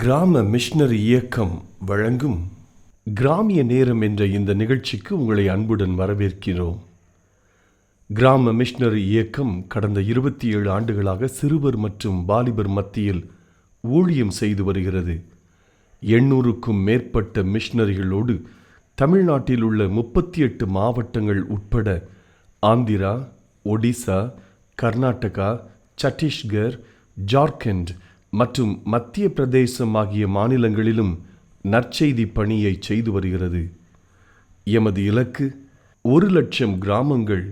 கிராம மிஷனரி இயக்கம் வழங்கும் கிராமிய நேரம் என்ற இந்த நிகழ்ச்சிக்கு உங்களை அன்புடன் வரவேற்கிறோம். கிராம மிஷனரி இயக்கம் கடந்த 27 ஆண்டுகளாக சிறுவர் மற்றும் வாலிபர் மத்தியில் ஊழியம் செய்து வருகிறது. 800க்கும் மேற்பட்ட மிஷனரிகளோடு தமிழ்நாட்டில் உள்ள 38 மாவட்டங்கள் உட்பட ஆந்திரா, ஒடிசா, கர்நாடகா, சத்தீஸ்கர், ஜார்க்கண்ட் மற்றும் மத்திய பிரதேசம் ஆகிய மாநிலங்களிலும் நற்செய்தி பணியை செய்து வருகிறது. எமது இலக்கு 1,00,000 கிராமங்கள்,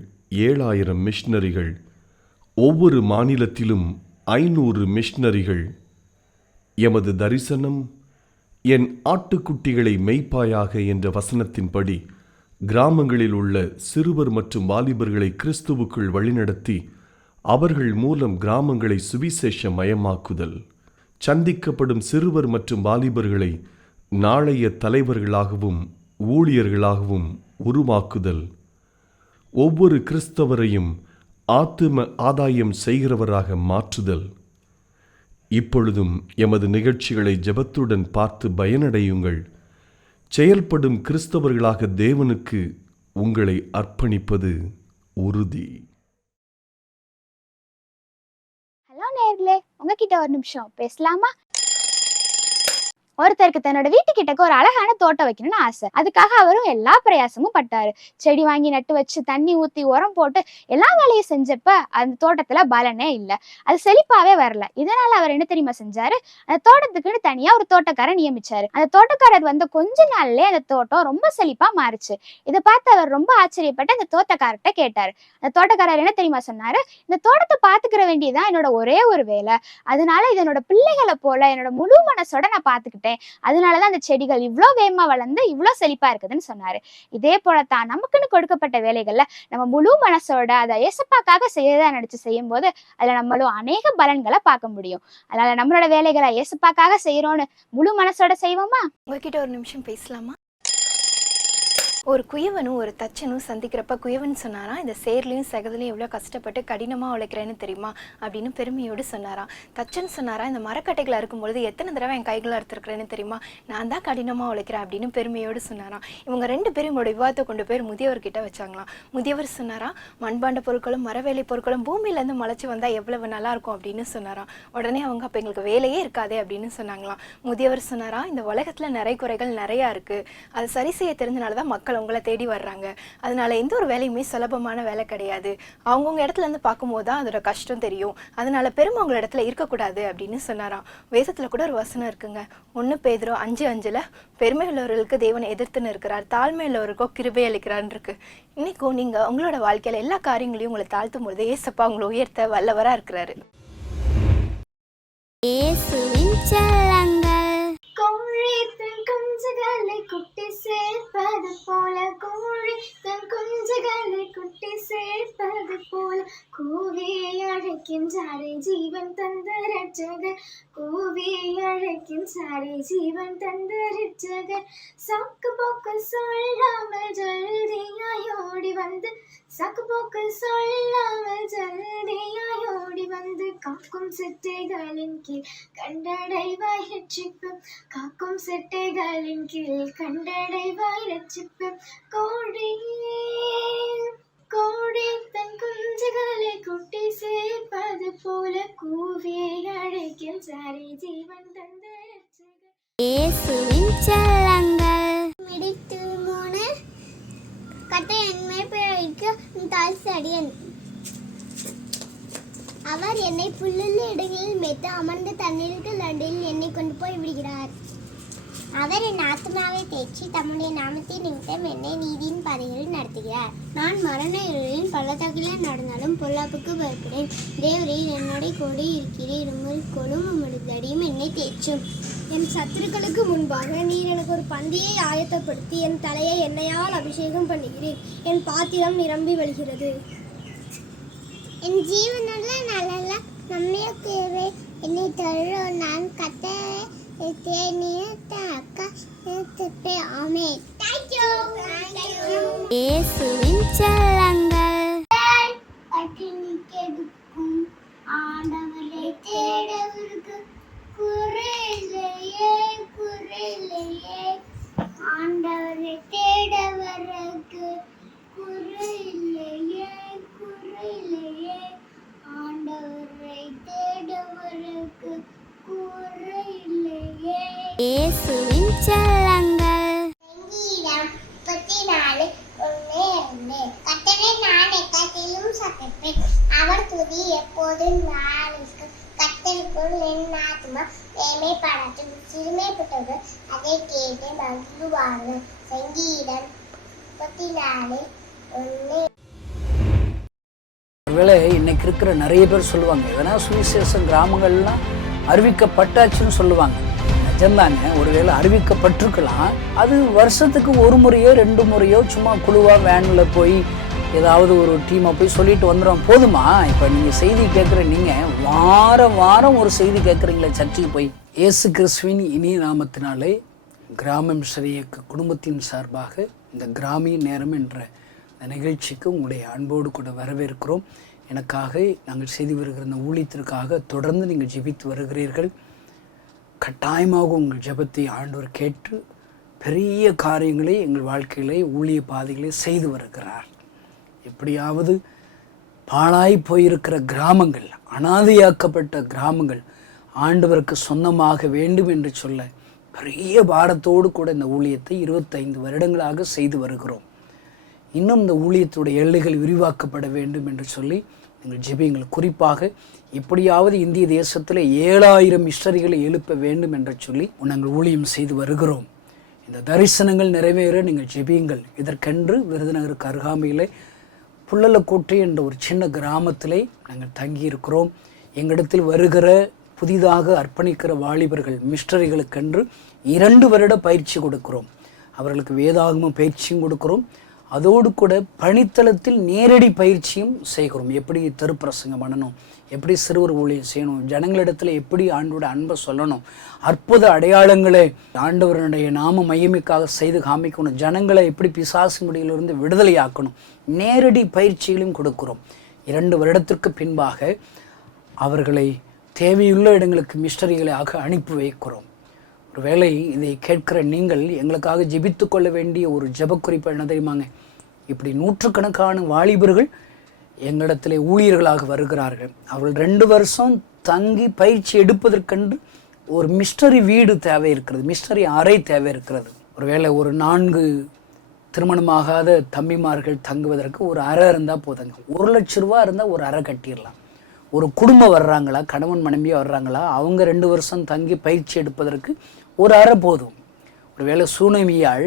7,000 மிஷனரிகள், ஒவ்வொரு மாநிலத்திலும் 500 மிஷனரிகள். எமது தரிசனம் என் ஆட்டுக்குட்டிகளை மேய்ப்பாயாக என்ற வசனத்தின்படி கிராமங்களில் உள்ள சிறுவர் மற்றும் வாலிபர்களை கிறிஸ்துவுக்குள் வழிநடத்தி அவர்கள் மூலம் கிராமங்களை சுவிசேஷ மயமாக்குதல், சந்திக்கப்படும் சிறுவர் மற்றும் வாலிபர்களை நாளைய தலைவர்களாகவும் ஊழியர்களாகவும் உருவாக்குதல், ஒவ்வொரு கிறிஸ்தவரையும் ஆத்தும ஆதாயம் செய்கிறவராக மாற்றுதல். இப்பொழுதும் எமது நிகழ்ச்சிகளை ஜெபத்துடன் பார்த்து பயனடையுங்கள். செயல்படும் கிறிஸ்தவர்களாக தேவனுக்கு உங்களை அர்ப்பணிப்பது உறுதி. ஹலோ நேயர்களே, உங்ககிட்ட ஒரு நிமிஷம் பேசலாமா? ஒருத்தருக்கு தன்னோட வீட்டுக்கிட்டக்கு ஒரு அழகான தோட்டம் வைக்கணும்னு ஆசை. அதுக்காக அவரும் எல்லா பிரயாசமும் பட்டாரு. செடி வாங்கி நட்டு வச்சு தண்ணி ஊத்தி உரம் போட்டு எல்லா வேலையும் செஞ்சப்ப அந்த தோட்டத்துல பலனே இல்லை. அது செழிப்பாவே வரல. இதனால அவர் என்ன தெரியுமா செஞ்சாரு? அந்த தோட்டத்துக்குன்னு தனியா ஒரு தோட்டக்காரரை நியமிச்சாரு. அந்த தோட்டக்காரர் வந்த கொஞ்ச நாள்லயே அந்த தோட்டம் ரொம்ப செழிப்பா மாறுச்சு. இதை பார்த்து அவர் ரொம்ப ஆச்சரியப்பட்டு அந்த தோட்டக்காரர்கிட்ட கேட்டாரு. அந்த தோட்டக்காரர் என்ன தெரியுமா சொன்னாரு? இந்த தோட்டத்தை பாத்துக்கிற வேண்டியதுதான் என்னோட ஒரே ஒரு வேலை. அதனால இது என்னோட பிள்ளைகளை போல என்னோட முழு மனசோட நான் பாத்துக்கிட்டேன். அதனாலதான் அந்த செடிகள் இவ்வளோ வேகமா வளர்ந்து இவ்வளோ செழிப்பா இருக்குதுன்னு சொன்னாரு. இதே போலத்தான் நமக்குன்னு கொடுக்கப்பட்ட வேலைகள்ல நம்ம முழு மனசோட அதை ஏசப்பாக்காக செய்யறதா நினைச்சு செய்யும் போது அதுல நம்மளும் அநேக பலன்களை பார்க்க முடியும். அதனால நம்மளோட வேலைகளை ஏசப்பாக்காக செய்யறோம்னு முழு மனசோட செய்வோமா? உங்ககிட்ட ஒரு நிமிஷம் பேசலாமா? ஒரு குயவனும் ஒரு தச்சனும் சந்திக்கிறப்ப குயவன் சொன்னாராம், இந்த சேர்லையும் சகதிலையும் எவ்வளோ கஷ்டப்பட்டு கடினமாக உழைக்கிறேன்னு தெரியுமா அப்படின்னு பெருமையோடு சொன்னாராம். தச்சன் சொன்னாராம், இந்த மரக்கட்டைகளை இருக்கும்பொழுது எத்தனை தடவை என் கைகளை அறுத்துருக்கிறேன்னு தெரியுமா, நான் தான் கடினமாக உழைக்கிறேன் அப்படின்னு பெருமையோடு சொன்னாராம். இவங்க 2 பேரும் இவங்களோட விவாதத்தை கொண்டு போய் முதியவர்கிட்ட வச்சாங்களாம். முதியவர் சொன்னாராம், மண்பாண்ட பொருட்களும் மரவேலை பொருட்களும் பூமியிலேருந்து முளைச்சி வந்தால் எவ்வளவு நல்லா இருக்கும் அப்படின்னு சொன்னாராம். உடனே அவங்க அப்போ எங்களுக்கு வேலையே இருக்காதே அப்படின்னு சொன்னாங்களாம். முதியவர் சொன்னாராம், இந்த உலகத்தில் நிறைய குறைகள் நிறையா இருக்குது, அதை சரி செய்ய தெரிஞ்சனால தான் மக்கள் உங்களை தேடி வர்றாங்க. அதனால எந்த ஒரு வேலையுமே சுலபமான வேலை கிடையாது. அவங்கவுங்க இடத்துல இருந்து பார்க்கும்போது தான் அதோட கஷ்டம் தெரியும். அதனால பெருமை உங்களோட இடத்துல இருக்கக்கூடாது அப்படின்னு சொன்னாராம். வேதத்துல கூட ஒரு வசனம் இருக்குங்க, 1 பேதுரு 5:5 பெருமை உள்ளவர்களுக்கு தேவன் எதிர்த்துன்னு இருக்கிறார், தாழ்மை உள்ளவருக்கோ கிருபை அளிக்கிறான்னு இருக்கு. இன்னைக்கும் நீங்க உங்களோட வாழ்க்கையில எல்லா காரியங்களையும் உங்களை தாழ்த்தும் பொழுது ஏசப்பா உங்களை உயர்த்த வல்லவரா இருக்கிறாரு. குஞ்சுகளை குட்டி சேர்ப்பது போல, கோழி தன் குஞ்சுகளை குட்டி சேர்ப்பது போல, கூவி அழைக்கின்றாரே ஜீவன் தந்த ரட்சகர், கூவி அழைக்கின்றாரே ஜீவன் தந்த ரட்சகர். சாக்கு போக்கு சொல்லாமல் ஜல்தியாய் ஓடி வந்து, சாக்கு போக்கு சொல்லாமல் ஜல்தியாய் ஓடி வந்து, காக்கும் சிட்டைகளின் கீழ் கண்டடைவாய் ரட்சிப்பு, காக்கும் சிட்டைகளின் கீழ் கண்டடைவாய் ரட்சிப்பு. கோழி கோழி தன் குஞ்சுகளை குட்டி சேர்ப்பது போல, கூவியை அழைக்கின்றாரே ஜீவன் தந்த ரட்சகர். இயேசுவின் செல்லங்கள் மிடித்து மூண கட்டை என்மை பிழைக்க தாழ்சடியன். அவர் என்னை புல்லுள்ள இடங்களில் மேய்த்து அமர்ந்த தண்ணீர்கள் நடுவில் என்னை கொண்டு போய் விடுகிறார். அவர் என் ஆத்மாவை தேற்றி தம்முடைய நாமத்தின் நிமித்தம் என்னை நீதியின் பாதைகளில் நடத்துகிறார். நான் மரண இருளின் பள்ளத்தாக்கில் நடந்தாலும் பொல்லாப்புக்கு பயப்படேன். தேவரீர் என்னுடைய கூட இருக்கிறீர், உங்கள் கோலும் உம்முடைய தடியும் என்னை தேற்றும். என் சத்துருக்களுக்கு முன்பாக நீர் எனக்கு ஒரு பந்தியை ஆயத்தப்படுத்தி என் தலையை எண்ணெயால் அபிஷேகம் பண்ணுகிறீர். என் பாத்திரம் நிரம்பி வழிகிறது. என் ஜீவனுள்ள நல்ல நம்மையே என்னை தருள். நான் கட்ட இயேசுவின் செல்லங்கள் ஆண்டவரை தேடவருக்கு குறையில்லையே. இயேசுவின் செல்லங்கள். சங்கீதம் 34 1 கர்த்தரை நான் எக்காலத்திலும் சகிப்பேன். அவர் துதி எப்போதும் நான் இருக்கும். கர்த்தருக்குள் என் ஆத்துமா மேன்மைப்படட்டும். சிறுமைப்பட்டவர்கள் அதை கேட்டு மகிழ்வார்கள். சங்கீதம் 34 1. ஒருவேளை இன்னைக்கு இருக்கிற நிறைய பேர் சொல்லுவாங்க, எதனா சுவிசேஷம் கிராமங்கள்லாம் அறிவிக்கப்பட்டாச்சுன்னு சொல்லுவாங்க. நிஜம்தாங்க, ஒருவேளை அறிவிக்கப்பட்டிருக்கலாம். அது வருஷத்துக்கு ஒரு முறையோ 2 முறையோ சும்மா குழுவாக வேனில் போய் ஏதாவது ஒரு டீமை போய் சொல்லிட்டு வந்துடும், போதுமா? இப்போ நீங்கள் செய்தி கேட்குற நீங்கள் வாரம் ஒரு செய்தி கேட்குறீங்களே சர்ச்சுக்கு போய். இயேசு கிறிஸ்துவின் இனிய நாமத்தினாலே கிராம மிஷனரி இயக்க குடும்பத்தின் சார்பாக இந்த கிராமிய நேரம் என்ற இந்த நிகழ்ச்சிக்கு உங்களுடைய அன்போடு கூட வரவேற்கிறோம். எனக்காக நாங்கள் செய்து வருகிற இந்த ஊழியத்திற்காக தொடர்ந்து நீங்கள் ஜெபித்து வருகிறீர்கள். கட்டாயமாக உங்கள் ஜெபத்தை ஆண்டவர் கேட்டு பெரிய காரியங்களை எங்கள் வாழ்க்கையிலே ஊழிய பாதைகளை செய்து வருகிறார். எப்படியாவது பாழாய் போயிருக்கிற கிராமங்கள், அனாதையாக்கப்பட்ட கிராமங்கள் ஆண்டவருக்கு சொந்தமாக வேண்டும் என்று சொல்ல பெரிய பாரத்தோடு கூட இந்த ஊழியத்தை 25 வருடங்களாக செய்து வருகிறோம். இன்னும் இந்த ஊழியத்துடைய எல்லைகள் விரிவாக்கப்பட வேண்டும் என்று சொல்லி நீங்கள் ஜெபியுங்கள். குறிப்பாக எப்படியாவது இந்திய தேசத்தில் 7000 மிஷனரிகளை எழுப்ப வேண்டும் என்று சொல்லி நாங்கள் ஊழியம் செய்து வருகிறோம். இந்த தரிசனங்கள் நிறைவேற நீங்கள் ஜெபியுங்கள். இதற்கென்று விருதுநகருக்கு அருகாமையில் புள்ளலக்கோட்டை என்ற ஒரு சின்ன கிராமத்திலே நாங்கள் தங்கியிருக்கிறோம். எங்களிடத்தில் வருகிற புதிதாக அர்ப்பணிக்கிற வாலிபர்கள் மிஷனரிகளுக்கென்று 2 வருட பயிற்சி கொடுக்கிறோம். அவர்களுக்கு வேதாகம பயிற்சியும் கொடுக்கிறோம். அதோடு கூட பணித்தளத்தில் நேரடி பயிற்சியும் செய்கிறோம். எப்படி தெருப்பிரசங்கம் பண்ணணும், எப்படி சிறுவர் ஊழியம் செய்யணும், ஜனங்களிடத்தில் எப்படி ஆண்டோட அன்பை சொல்லணும், அற்புத அடையாளங்களை ஆண்டவருடைய நாம மையமைக்காக செய்து காமிக்கணும், ஜனங்களை எப்படி பிசாசு முடியிலிருந்து விடுதலையாக்கணும், நேரடி பயிற்சிகளையும் கொடுக்கிறோம். 2 வருடத்திற்கு பின்பாக அவர்களை தேவையுள்ள இடங்களுக்கு மிஷனரிகளாக அனுப்பி வைக்கிறோம். ஒருவேளை இதை கேட்கிற நீங்கள் எங்களுக்காக ஜெபித்து கொள்ள வேண்டிய ஒரு ஜெபக்குறிப்பு என்ன தெரியுமாங்க? இப்படி 100கணக்கான வாலிபர்கள் எங்களிடத்தில் ஊழியர்களாக வருகிறார்கள். அவர்கள் 2 வருஷம் தங்கி பயிற்சி எடுப்பதற்கென்று ஒரு மிஷனரி வீடு தேவை இருக்கிறது, மிஷனரி அறை தேவை இருக்கிறது. ஒருவேளை ஒரு 4 திருமணமாகாத தம்பிமார்கள் தங்குவதற்கு ஒரு அறை இருந்தால் போதுங்க. 1 லட்சம் ரூபா இருந்தால் ஒரு அறை கட்டிடலாம். ஒரு குடும்பம் வர்றாங்களா, கணவன் மனைவியாக வர்றாங்களா, அவங்க 2 வருஷம் தங்கி பயிற்சி எடுப்பதற்கு ஒரு அறை போதும். ஒருவேளை சூனமியால்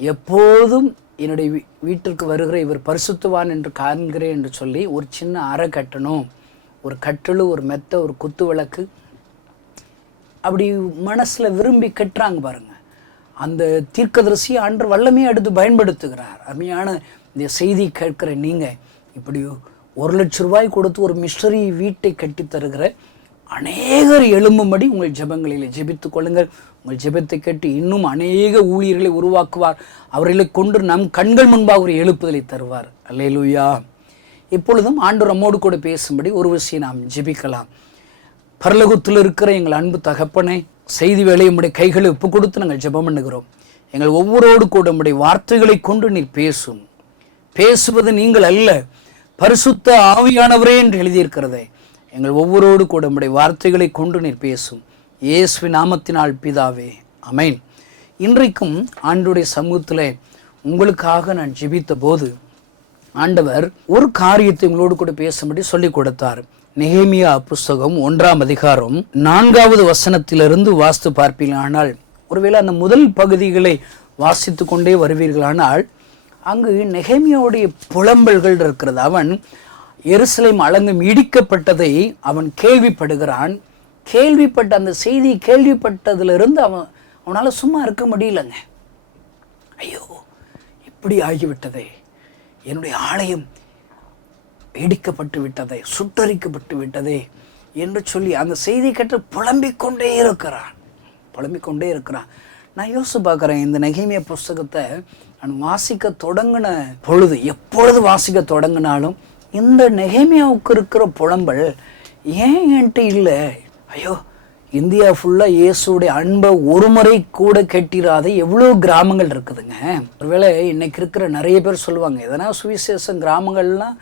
எப்போதும் என்னுடைய வீட்டிற்கு வருகிற இவர் பரிசுத்தவான் என்று காண்கிறேன் என்று சொல்லி ஒரு சின்ன அறை கட்டணும், ஒரு கட்டில், ஒரு மெத்தை, ஒரு குத்து விளக்கு, அப்படி மனசில் விரும்பி கட்டுறாங்க பாருங்க. அந்த தீர்க்கதரிசி ஆண்டவர் வல்லமையை எடுத்து பயன்படுத்துகிறார். அருமையான இந்த செய்தி கேட்கிற நீங்கள் இப்படி 1 லட்சம் ரூபாய் கொடுத்து ஒரு மிஷனரி வீட்டை கட்டி தருகிற அநேகர் எழும்பும்படி உங்கள் ஜெபங்களில் ஜெபித்து கொள்ளுங்கள். உங்கள் ஜெபத்தை கேட்டு இன்னும் அநேக ஊழியர்களை உருவாக்குவார். அவர்களை கொண்டு நம் கண்கள் முன்பாக ஒரு எழுப்புதலை தருவார். அல்லேலூயா. இப்பொழுதும் ஆண்டவர் நம்மோடு கூட பேசும்படி ஒரு விஷயம் நாம் ஜெபிக்கலாம். பரலோகத்தில் இருக்கிற எங்கள் அன்பு தகப்பனே, செய்தி வேலையை உடைய கைகளை ஒப்பு கொடுத்து நாங்கள் ஜெபம் பண்ணுகிறோம். எங்கள் ஒவ்வொருவரோடு கூட உடைய வார்த்தைகளை கொண்டு நீர் பேசும். பேசுவது நீங்கள் அல்ல, பரிசுத்த ஆவியானவரே என்று எழுதியிருக்கிறதே. எங்கள் ஒவ்வொருவரோடு கூட உடைய வார்த்தைகளை கொண்டு நீர் பேசும். இயேசுவின் நாமத்தினால் பிதாவே, ஆமென். இன்றைக்கும் ஆண்டவருடைய சமூகத்தில் உங்களுக்காக நான் ஜெபித்த போது ஆண்டவர் ஒரு காரியத்தை உங்களோடு கூட பேசும்படி சொல்லிக் கொடுத்தார். நெகேமியா புஸ்தகம் 1ஆம் அதிகாரம் 4வது வசனத்திலிருந்து வாசித்து பார்ப்பீர்களானால், ஒருவேளை அந்த முதல் பகுதிகளை வாசித்து கொண்டே வருவீர்களானால் அங்கு நெகேமியாவுடைய புலம்பல்கள் இருக்கிறது. அவன் எருசலேம் அலங்கம் இடிக்கப்பட்டதை அவன் கேள்விப்படுகிறான். கேள்விப்பட்ட அந்த செய்தி கேள்விப்பட்டதிலிருந்து அவனால் சும்மா இருக்க முடியலங்க. ஐயோ, இப்படி ஆகிவிட்டதே, என்னுடைய ஆலயம் இடிக்கப்பட்டு விட்டதே, சுட்டரிக்கப்பட்டு விட்டதே என்று சொல்லி அந்த செய்தி கேட்டு புலம்பிக் கொண்டே இருக்கிறான். நான் யோசிச்சு பார்க்குறேன், இந்த நெகேமியா புஸ்தகத்தை நான் வாசிக்க தொடங்கின பொழுது, எப்பொழுது வாசிக்க தொடங்கினாலும் இந்த நெகேமியாவுக்கு இருக்கிற புலம்பல் ஏன் என்கிட்ட இல்லை? ஐயோ, இந்தியா ஃபுல்லாக இயேசுடைய அன்பை ஒரு முறை கூட கேட்டிராத எவ்வளோ கிராமங்கள் இருக்குதுங்க. ஒருவேளை இன்னைக்கு இருக்கிற நிறைய பேர் சொல்லுவாங்க, எதனா சுவிசேஷம் கிராமங்கள்லாம்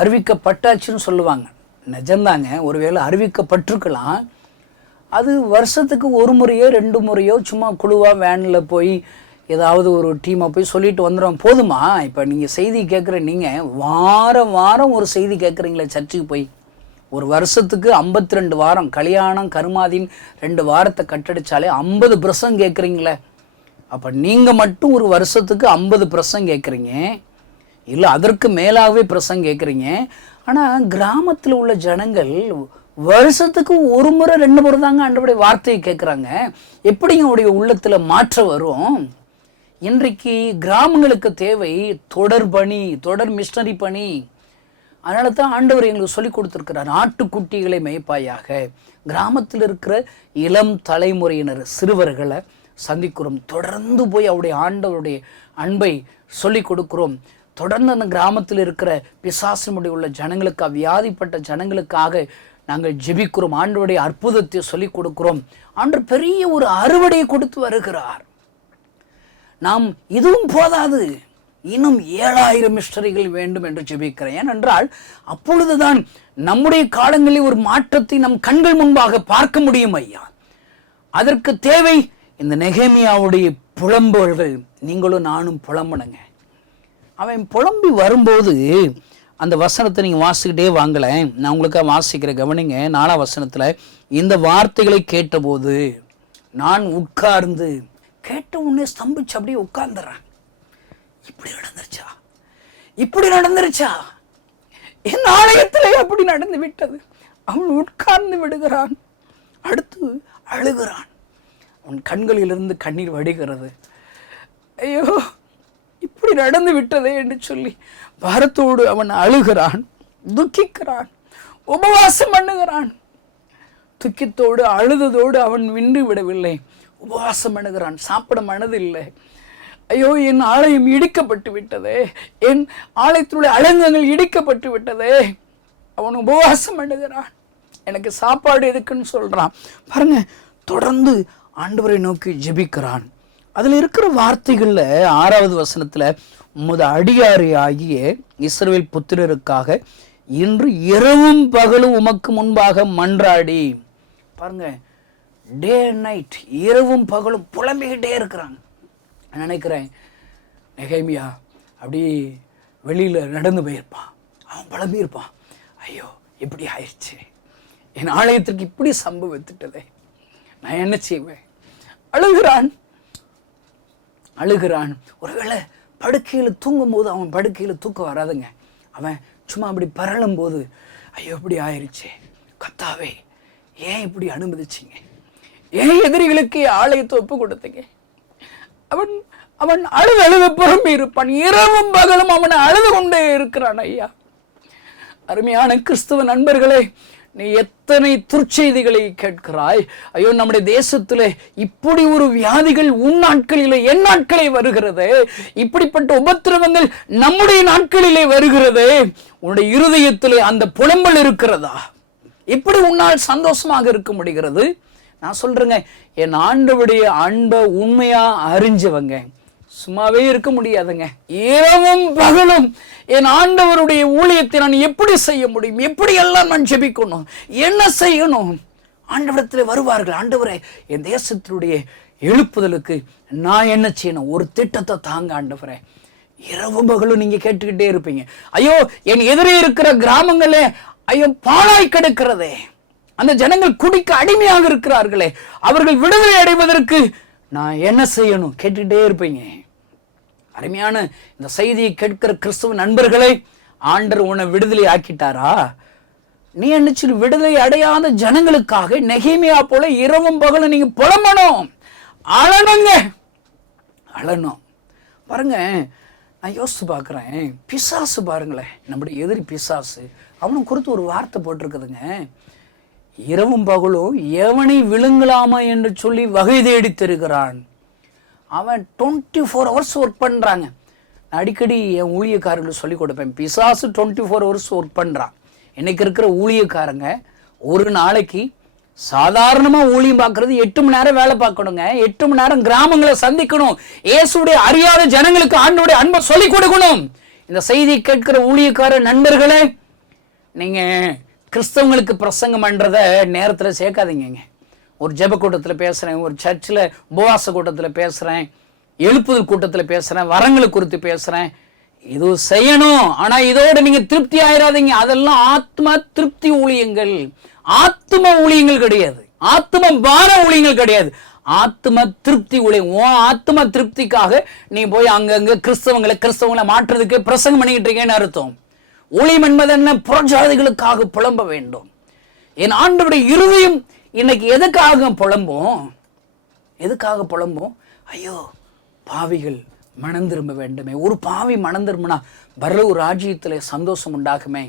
அறிவிக்கப்பட்டாச்சுன்னு சொல்லுவாங்க. நிஜம்தாங்க, ஒருவேளை அறிவிக்கப்பட்டிருக்கலாம். அது வருஷத்துக்கு ஒரு முறையோ 2 முறையோ சும்மா குழுவாக வேனில் போய் ஏதாவது ஒரு டீமை போய் சொல்லிட்டு வந்துடும் போதுமா? இப்போ நீங்கள் செய்தி கேட்குற நீங்கள் வாரம் வாரம் ஒரு செய்தி கேட்குறீங்களே சர்ச்சுக்கு போய், ஒரு வருஷத்துக்கு 52 வாரம் கல்யாணம் கருமாதின் 2 வாரத்தை கட்டடிச்சாலே 50 பிரசங்கம் கேட்குறீங்களே. அப்போ நீங்கள் மட்டும் ஒரு வருஷத்துக்கு 50 பிரசங்கம் கேட்குறீங்க, இல்லை அதற்கு மேலாகவே பிரசங்கம் கேட்குறீங்க. ஆனால் கிராமத்தில் உள்ள ஜனங்கள் வருஷத்துக்கு ஒரு முறை 2 முறை தாங்க ஆண்டவருடைய வார்த்தையை கேட்குறாங்க. எப்படிங்க உடைய உள்ளத்தில் மாற்றம் வரும்? இன்றைக்கு கிராமங்களுக்கு தேவை தொடர் பணி, தொடர் மிஷனரி பணி. அதனால தான் ஆண்டவர் எங்களுக்கு சொல்லி கொடுத்துருக்கிறார், ஆட்டுக்குட்டிகளை மேய்ப்பாயாக. கிராமத்தில் இருக்கிற இளம் தலைமுறையினர் சிறுவர்களை சந்திக்கிறோம், தொடர்ந்து போய் அவருடைய ஆண்டவருடைய அன்பை சொல்லி கொடுக்கிறோம். தொடர்ந்து அந்த கிராமத்தில் இருக்கிற பிசாசினுடைய உள்ள ஜனங்களுக்காக, வியாதிப்பட்ட ஜனங்களுக்காக நாங்கள் ஜெபிக்கிறோம், ஆண்டவருடைய அற்புதத்தை சொல்லி கொடுக்கிறோம். ஆண்டவர் பெரிய ஒரு அறுவடையை கொடுத்து வருகிறார். நாம் இதுவும் போதாது, இன்னும் 7000 மிஷனரிகள் வேண்டும் என்று ஜெபிக்கிறேன். ஏனென்றால் அப்பொழுதுதான் நம்முடைய காலங்களில் ஒரு மாற்றத்தை நம் கண்கள் முன்பாக பார்க்க முடியும் ஐயா. அதற்கு தேவை இந்த நெகேமியாவுடைய புலம்புகள். நீங்களும் நானும் புலம்புனுங்க. அவன் புலம்பி வரும்போது அந்த வசனத்தை நீங்கள் வாசிக்கிட்டே வாங்கலேன், நான் உங்களுக்காக வாசிக்கிற கவனிங்க. 4ஆம் வசனத்தில், இந்த வார்த்தைகளை கேட்டபோது நான் உட்கார்ந்து, கேட்ட உடனே ஸ்தம்பிச்சு அப்படியே உட்கார்ந்துறேன். இப்படி நடந்துருச்சா, இப்படி நடந்துருச்சா, என் ஆலயத்திலே அப்படி நடந்து விட்டது. அவன் உட்கார்ந்து விடுகிறான், அடுத்து அழுகிறான், அவன் கண்களிலிருந்து கண்ணீர் வடிகிறது. ஐயோ இப்படி நடந்து விட்டதே என்று சொல்லி பாரத்தோடு அவன் அழுகிறான், துக்கிக்கிறான், உபவாசம் பண்ணுகிறான். துக்கத்தோடு அழுததோடு அவன் நின்று விடவில்லை, உபவாசம் பண்ணுகிறான், சாப்பிட மனதில்லை. ஐயோ என் ஆலயம் இடிக்கப்பட்டு விட்டதே, என் ஆலயத்தினுடைய அலங்கங்கள் இடிக்கப்பட்டு விட்டதே. அவன் உபவாசம் பண்ணுகிறான், எனக்கு சாப்பாடு எதுக்குன்னு சொல்றான். பாருங்க, தொடர்ந்து ஆண்டவரை நோக்கி ஜெபிக்கிறான். அதில் இருக்கிற வார்த்தைகளில் 6வது வசனத்தில், உமது அடியாரை ஆகிய இஸ்ரவேல் புத்திரருக்காக இன்று இரவும் பகலும் உமக்கு முன்பாக மன்றாடி. பாருங்க, டே அண்ட் நைட், இரவும் பகலும் புலம்பிக்கிட்டே இருக்கிறாங்க. நினைக்கிறேன் நெகேமியா அப்படி வெளியில் நடந்து போயிருப்பான், அவன் புலம்பியிருப்பான். ஐயோ இப்படி ஆயிடுச்சு, என் ஆலயத்திற்கு இப்படி சம்பவித்துட்டதே, நான் என்ன செய்வேன்? அழுகிறான் அழுகிறான். ஒருவேளை படுக்கையில் தூங்கும் போது, அவன் படுக்கையில் தூக்கம் வராதுங்க, அவன் சும்மா அப்படி பரளும் போது, ஐயோ இப்படி ஆயிடுச்சு, கர்த்தாவே ஏன் இப்படி அனுமதிச்சிங்க, ஏன் எதிரிகளுக்கு ஆலயத்தை ஒப்பு கொடுத்தீங்க? அவன் அவன் அழுது புறம்பி இருப்பான், இரவும் பகலும் அவனை அழுது கொண்டே இருக்கிறான். ஐயா, அருமையான கிறிஸ்துவ நண்பர்களே, நீ எத்தனை துர்ச்செய்திகளை கேட்கிறாய். ஐயோ நம்முடைய தேசத்திலே இப்படி ஒரு வியாதிகள் உன் நாட்களிலே என் நாட்களே வருகிறது, இப்படிப்பட்ட உபத்திரவங்கள் நம்முடைய நாட்களிலே வருகிறது. உன்னுடைய இருதயத்திலே அந்த புலம்பல் இருக்கிறதா? இப்படி உன்னால் சந்தோஷமாக இருக்க முடிகிறது? நான் சொல்றேங்க, என் ஆண்டவருடைய அன்பை உண்மையா அறிஞ்சவங்க சும்மாவே இருக்க முடியாதுங்க. இரவும் பகலும் என் ஆண்டவருடைய ஊழியத்தை நான் எப்படி செய்ய முடியும், எப்படி எல்லாம் நான் ஜெபிக்கணும், என்ன செய்யணும்? ஆண்டவரத்தில் வருவார்கள், ஆண்டவரே என் தேசத்தினுடைய எழுப்புதலுக்கு நான் என்ன செய்யணும், ஒரு திட்டத்தை தாங்க ஆண்டவரே. இரவு பகலும் நீங்க கேட்டுக்கிட்டே இருப்பீங்க, ஐயோ என் எதிரே இருக்கிற கிராமங்களே ஐயோ பாழாய் கிடக்கிறதே, அந்த ஜனங்கள் குடிக்க அடிமையாக இருக்கிறார்களே, அவர்கள் விடுதலை அடைவதற்கு நான் என்ன செய்யணும் கேட்டுக்கிட்டே இருப்பீங்க. அருமையான இந்த செய்தியை கேட்கிற கிறிஸ்துவ நண்பர்களே, ஆண்டவர் உன்னை விடுதலை ஆக்கிட்டாரா? நீ என்னச்சு விடுதலை அடையாத ஜனங்களுக்காக நெகேமியா போல இரவும் பகலும் நீங்க புலம்பணும், அழணுங்க, அழணும். பாருங்க, நான் யோசித்து பார்க்குறேன், பிசாசு பாருங்களேன், நம்முடைய எதிரி பிசாசு, அவனுக்கு குறித்து ஒரு வார்த்தை போட்டிருக்குதுங்க, இரவும் பகலும் எவனை விழுங்கலாமா என்று சொல்லி வகை தேடி தருகிறான். அவன் 24 hours ஒர்க் பண்ணுறாங்க. அடிக்கடி என் ஊழியக்காரர்கள் சொல்லிக் கொடுப்பேன், பிசாசு 24 hours ஒர்க் பண்ணுறான். இன்னைக்கு இருக்கிற ஊழியக்காரங்க ஒரு நாளைக்கு சாதாரணமாக ஊழியம் பார்க்கறது 8 மணி நேரம் வேலை பார்க்கணுங்க, 8 மணி நேரம் கிராமங்களை சந்திக்கணும், இயேசுடைய அறியாத ஜனங்களுக்கு ஆண்டவருடைய அன்பை சொல்லிக் கொடுக்கணும். இந்த செய்தி கேட்கிற ஊழியக்கார நண்பர்களே, நீங்கள் கிறிஸ்தவங்களுக்கு பிரசங்கம் பண்ணுறத நேரத்தில் சேர்க்காதீங்க. ஒரு ஜெப கூட்டத்தில் பேசுகிறேன், ஒரு சர்ச்சில் உபவாச கூட்டத்தில் பேசுகிறேன், எழுப்புதல் கூட்டத்தில் பேசுகிறேன், வரங்களை குறித்து பேசுகிறேன். இது செய்யணும், ஆனால் இதோட நீங்கள் திருப்தி ஆயிடாதீங்க. அதெல்லாம் ஆத்ம திருப்தி ஊழியங்கள், ஆத்ம ஊழியங்கள் கிடையாது, ஆத்ம பார ஊழியங்கள் கிடையாது. ஆத்ம திருப்தி ஊழியம். ஆத்ம திருப்திக்காக நீ போய் அங்கங்க கிறிஸ்தவங்களை மாற்றுறதுக்கு பிரசங்கம் பண்ணிக்கிட்டு இருக்கேன்னு அர்த்தம். ஊழியம் என்பது என்ன? புறஜாதிகளுக்காக புலம்ப வேண்டும். என் ஆண்டவருடைய இருதயம் இன்னைக்கு எதுக்காக புலம்போம்? எதுக்காக புலம்போம்? ஐயோ, பாவிகள் மனம் திரும்ப வேண்டுமே. ஒரு பாவி மனம் திரும்பினா பரலோக ராஜ்யத்தில் சந்தோஷம் உண்டாகுமே,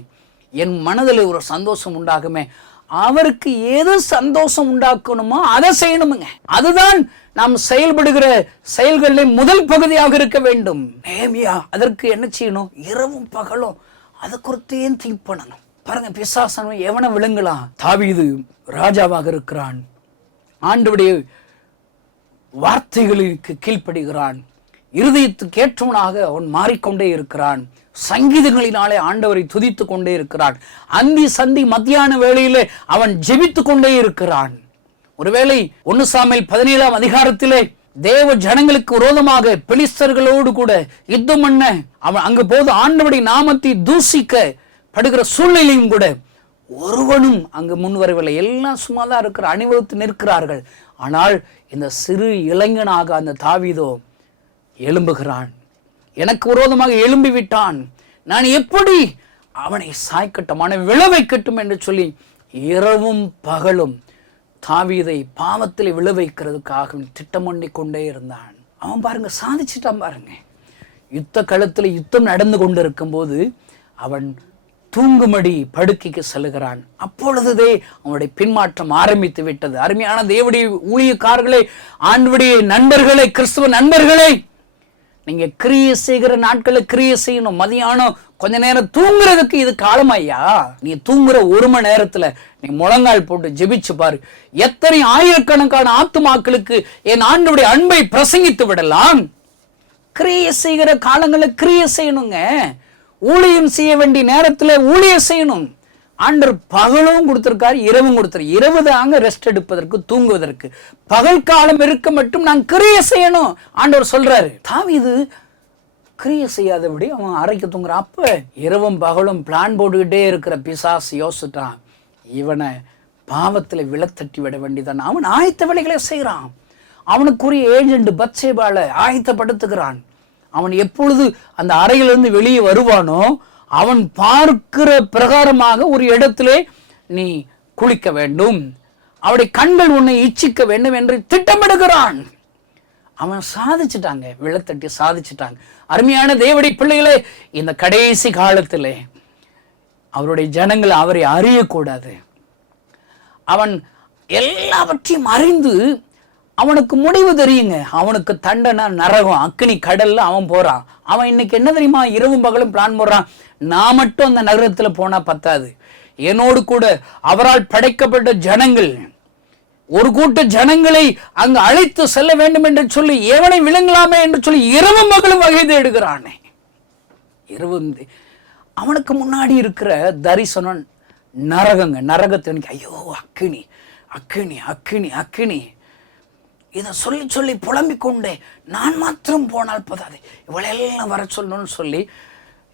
என் மனதில் ஒரு சந்தோஷம் உண்டாகுமே. அவருக்கு எது சந்தோஷம் உண்டாக்கணுமோ அதை செய்யணுமுங்க. அதுதான் நாம் செயல்படுகிற செயல்களில் முதல் பகுதியாக இருக்க வேண்டும். நேமியா அதற்கு என்ன செய்யணும்? இரவும் பகலும் அதை குறித்தே திங்க் பண்ணணும். பாருங்க, பிசாசன் எவனை விழுங்கலாம்? தாவீது ராஜாவாக இருக்கிறான், ஆண்டவருடைய வார்த்தைகளுக்கு கீழ்ப்படுகிறான், இருதயத்துக்கு ஏற்றவனாக அவன் மாறிக்கொண்டே இருக்கிறான், சங்கீதங்களினாலே ஆண்டவரை துதித்து கொண்டே இருக்கிறான், அந்தி சந்தி மத்தியான வேளையிலே அவன் ஜெபித்து கொண்டே இருக்கிறான். ஒருவேளை 1 சாமுவேல் 17ஆம் அதிகாரத்திலே தேவ ஜனங்களுக்கு விரோதமாக பெலிஸ்தர்களோடு கூட யுத்தம் பண்ண அவன் அங்கு போது ஆண்டவருடைய நாமத்தை தூசிக்க படுகிற சூழ்நிலையும் கூட ஒருவனும் அங்கு முன்வரவில்லை. எல்லாம் சும்மாதான் இருக்கிற அணிவகுத்து நிற்கிறார்கள். ஆனால் இந்த சிறு இளைஞனாக அந்த தாவீதோ எழும்புகிறான். எனக்கு விரோதமாக எழும்பி விட்டான், நான் எப்படி அவனை சாய்க்கட்டும், அவனை விளைவைக்கட்டும் என்று சொல்லி இரவும் பகலும் தாவீதை பாவத்தில் விளைவைக்கிறதுக்காக திட்டம் பண்ணி கொண்டே இருந்தான். அவன் பாருங்க சாதிச்சிட்டான். பாருங்க, யுத்த களத்தில் யுத்தம் நடந்து கொண்டிருக்கும் போது அவன் தூங்குமடி படுக்கைக்கு செல்லுகிறான். அப்பொழுதே அவனுடைய பின்மாற்றம் ஆரம்பித்து விட்டது. அருமையான தேவனுடைய ஊழியக்காரர்களே, ஆண்டவருடைய நண்பர்களே, கிறிஸ்துவ நண்பர்களே, நீங்க கிரியை செய்கிற நாட்களில் கிரியை செய்யணும். மதியானம் கொஞ்ச நேரம் தூங்குறதுக்கு இது காலம் ஐயா. நீ தூங்குற 1 மணி நேரத்துல நீ முழங்கால் போட்டு ஜெபிச்சு பாரு. எத்தனை ஆயிரக்கணக்கான ஆத்துமாக்களுக்கு என் ஆண்டவருடைய அன்பை பிரசங்கித்து விடலாம். கிரியை செய்கிற காலங்களில் கிரியை செய்யணுங்க. ஊழியம் செய்ய வேண்டிய நேரத்துல ஊழியம் செய்யணும். ஆண்டவர் பகலும் கொடுத்திருக்காரு, இரவும் கொடுத்திரு. இரவு தாங்க ரெஸ்ட் எடுப்பதற்கு, தூங்குவதற்கு. பகல் காலம் இருக்க மட்டும் நான் கிரியை செய்யணும் ஆண்டவர் சொல்றாரு. தாவீது கிரியை செய்யாதபடி அவன் அறைக்கு தூங்குறான். அப்ப இரவும் பகலும் பிளான் போட்டுக்கிட்டே இருக்கிற பிசாசு யோசிட்டான், இவனை பாவத்துல விழத்தட்டி விட வேண்டியதான். அவன் ஆயத்த வேலைகளை செய்யறான். அவனுக்குரிய ஏஜென்ட் பத்சேபால ஆயத்தப்படுத்துகிறான். அவன் எப்பொழுது அந்த அறையிலிருந்து வெளியே வருவானோ அவன் பார்க்கிற பிரகாரமாக ஒரு இடத்திலே நீ குளிக்க வேண்டும், அவருடைய கண்கள் உன்னை இச்சிக்க வேண்டும் என்று திட்டமிடுகிறான். அவன் சாதிச்சுட்டாங்க, விழத்தட்டி சாதிச்சுட்டாங்க. அருமையான தேவனுடைய பிள்ளைகளே, இந்த கடைசி காலத்திலே அவருடைய ஜனங்கள் அவரை அறியக்கூடாது. அவன் எல்லாவற்றையும் அறிந்து அவனுக்கு முடிவு தெரியுங்க. அவனுக்கு தண்டனை நரகம், அக்கினி கடல்ல அவன் போறான். அவன் இன்னைக்கு என்ன தெரியுமா? இரவும் பகலும் பிளான் போடுறான். நான் மட்டும் அந்த நகரத்துல போனா பத்தாது, என்னோடு கூட அவரால் படைக்கப்பட்ட ஜனங்கள், ஒரு கூட்ட ஜனங்களை அங்கு அழைத்து செல்ல வேண்டும் என்று சொல்லி எவனை விளங்கலாமே என்று சொல்லி இரவும் பகலும் வகை தேடுகிறானே. அவனுக்கு முன்னாடி இருக்கிற தரிசனம் நரகங்க. நரகத்தை ஐயோ அக்கினி அக்கினி அக்கினி அக்கினி இதை சொல்லி சொல்லி புலம்பிக் கொண்டே நான் மாத்திரம் போனால் போதாது, இவளெல்லாம் வர சொல்லணும்னு சொல்லி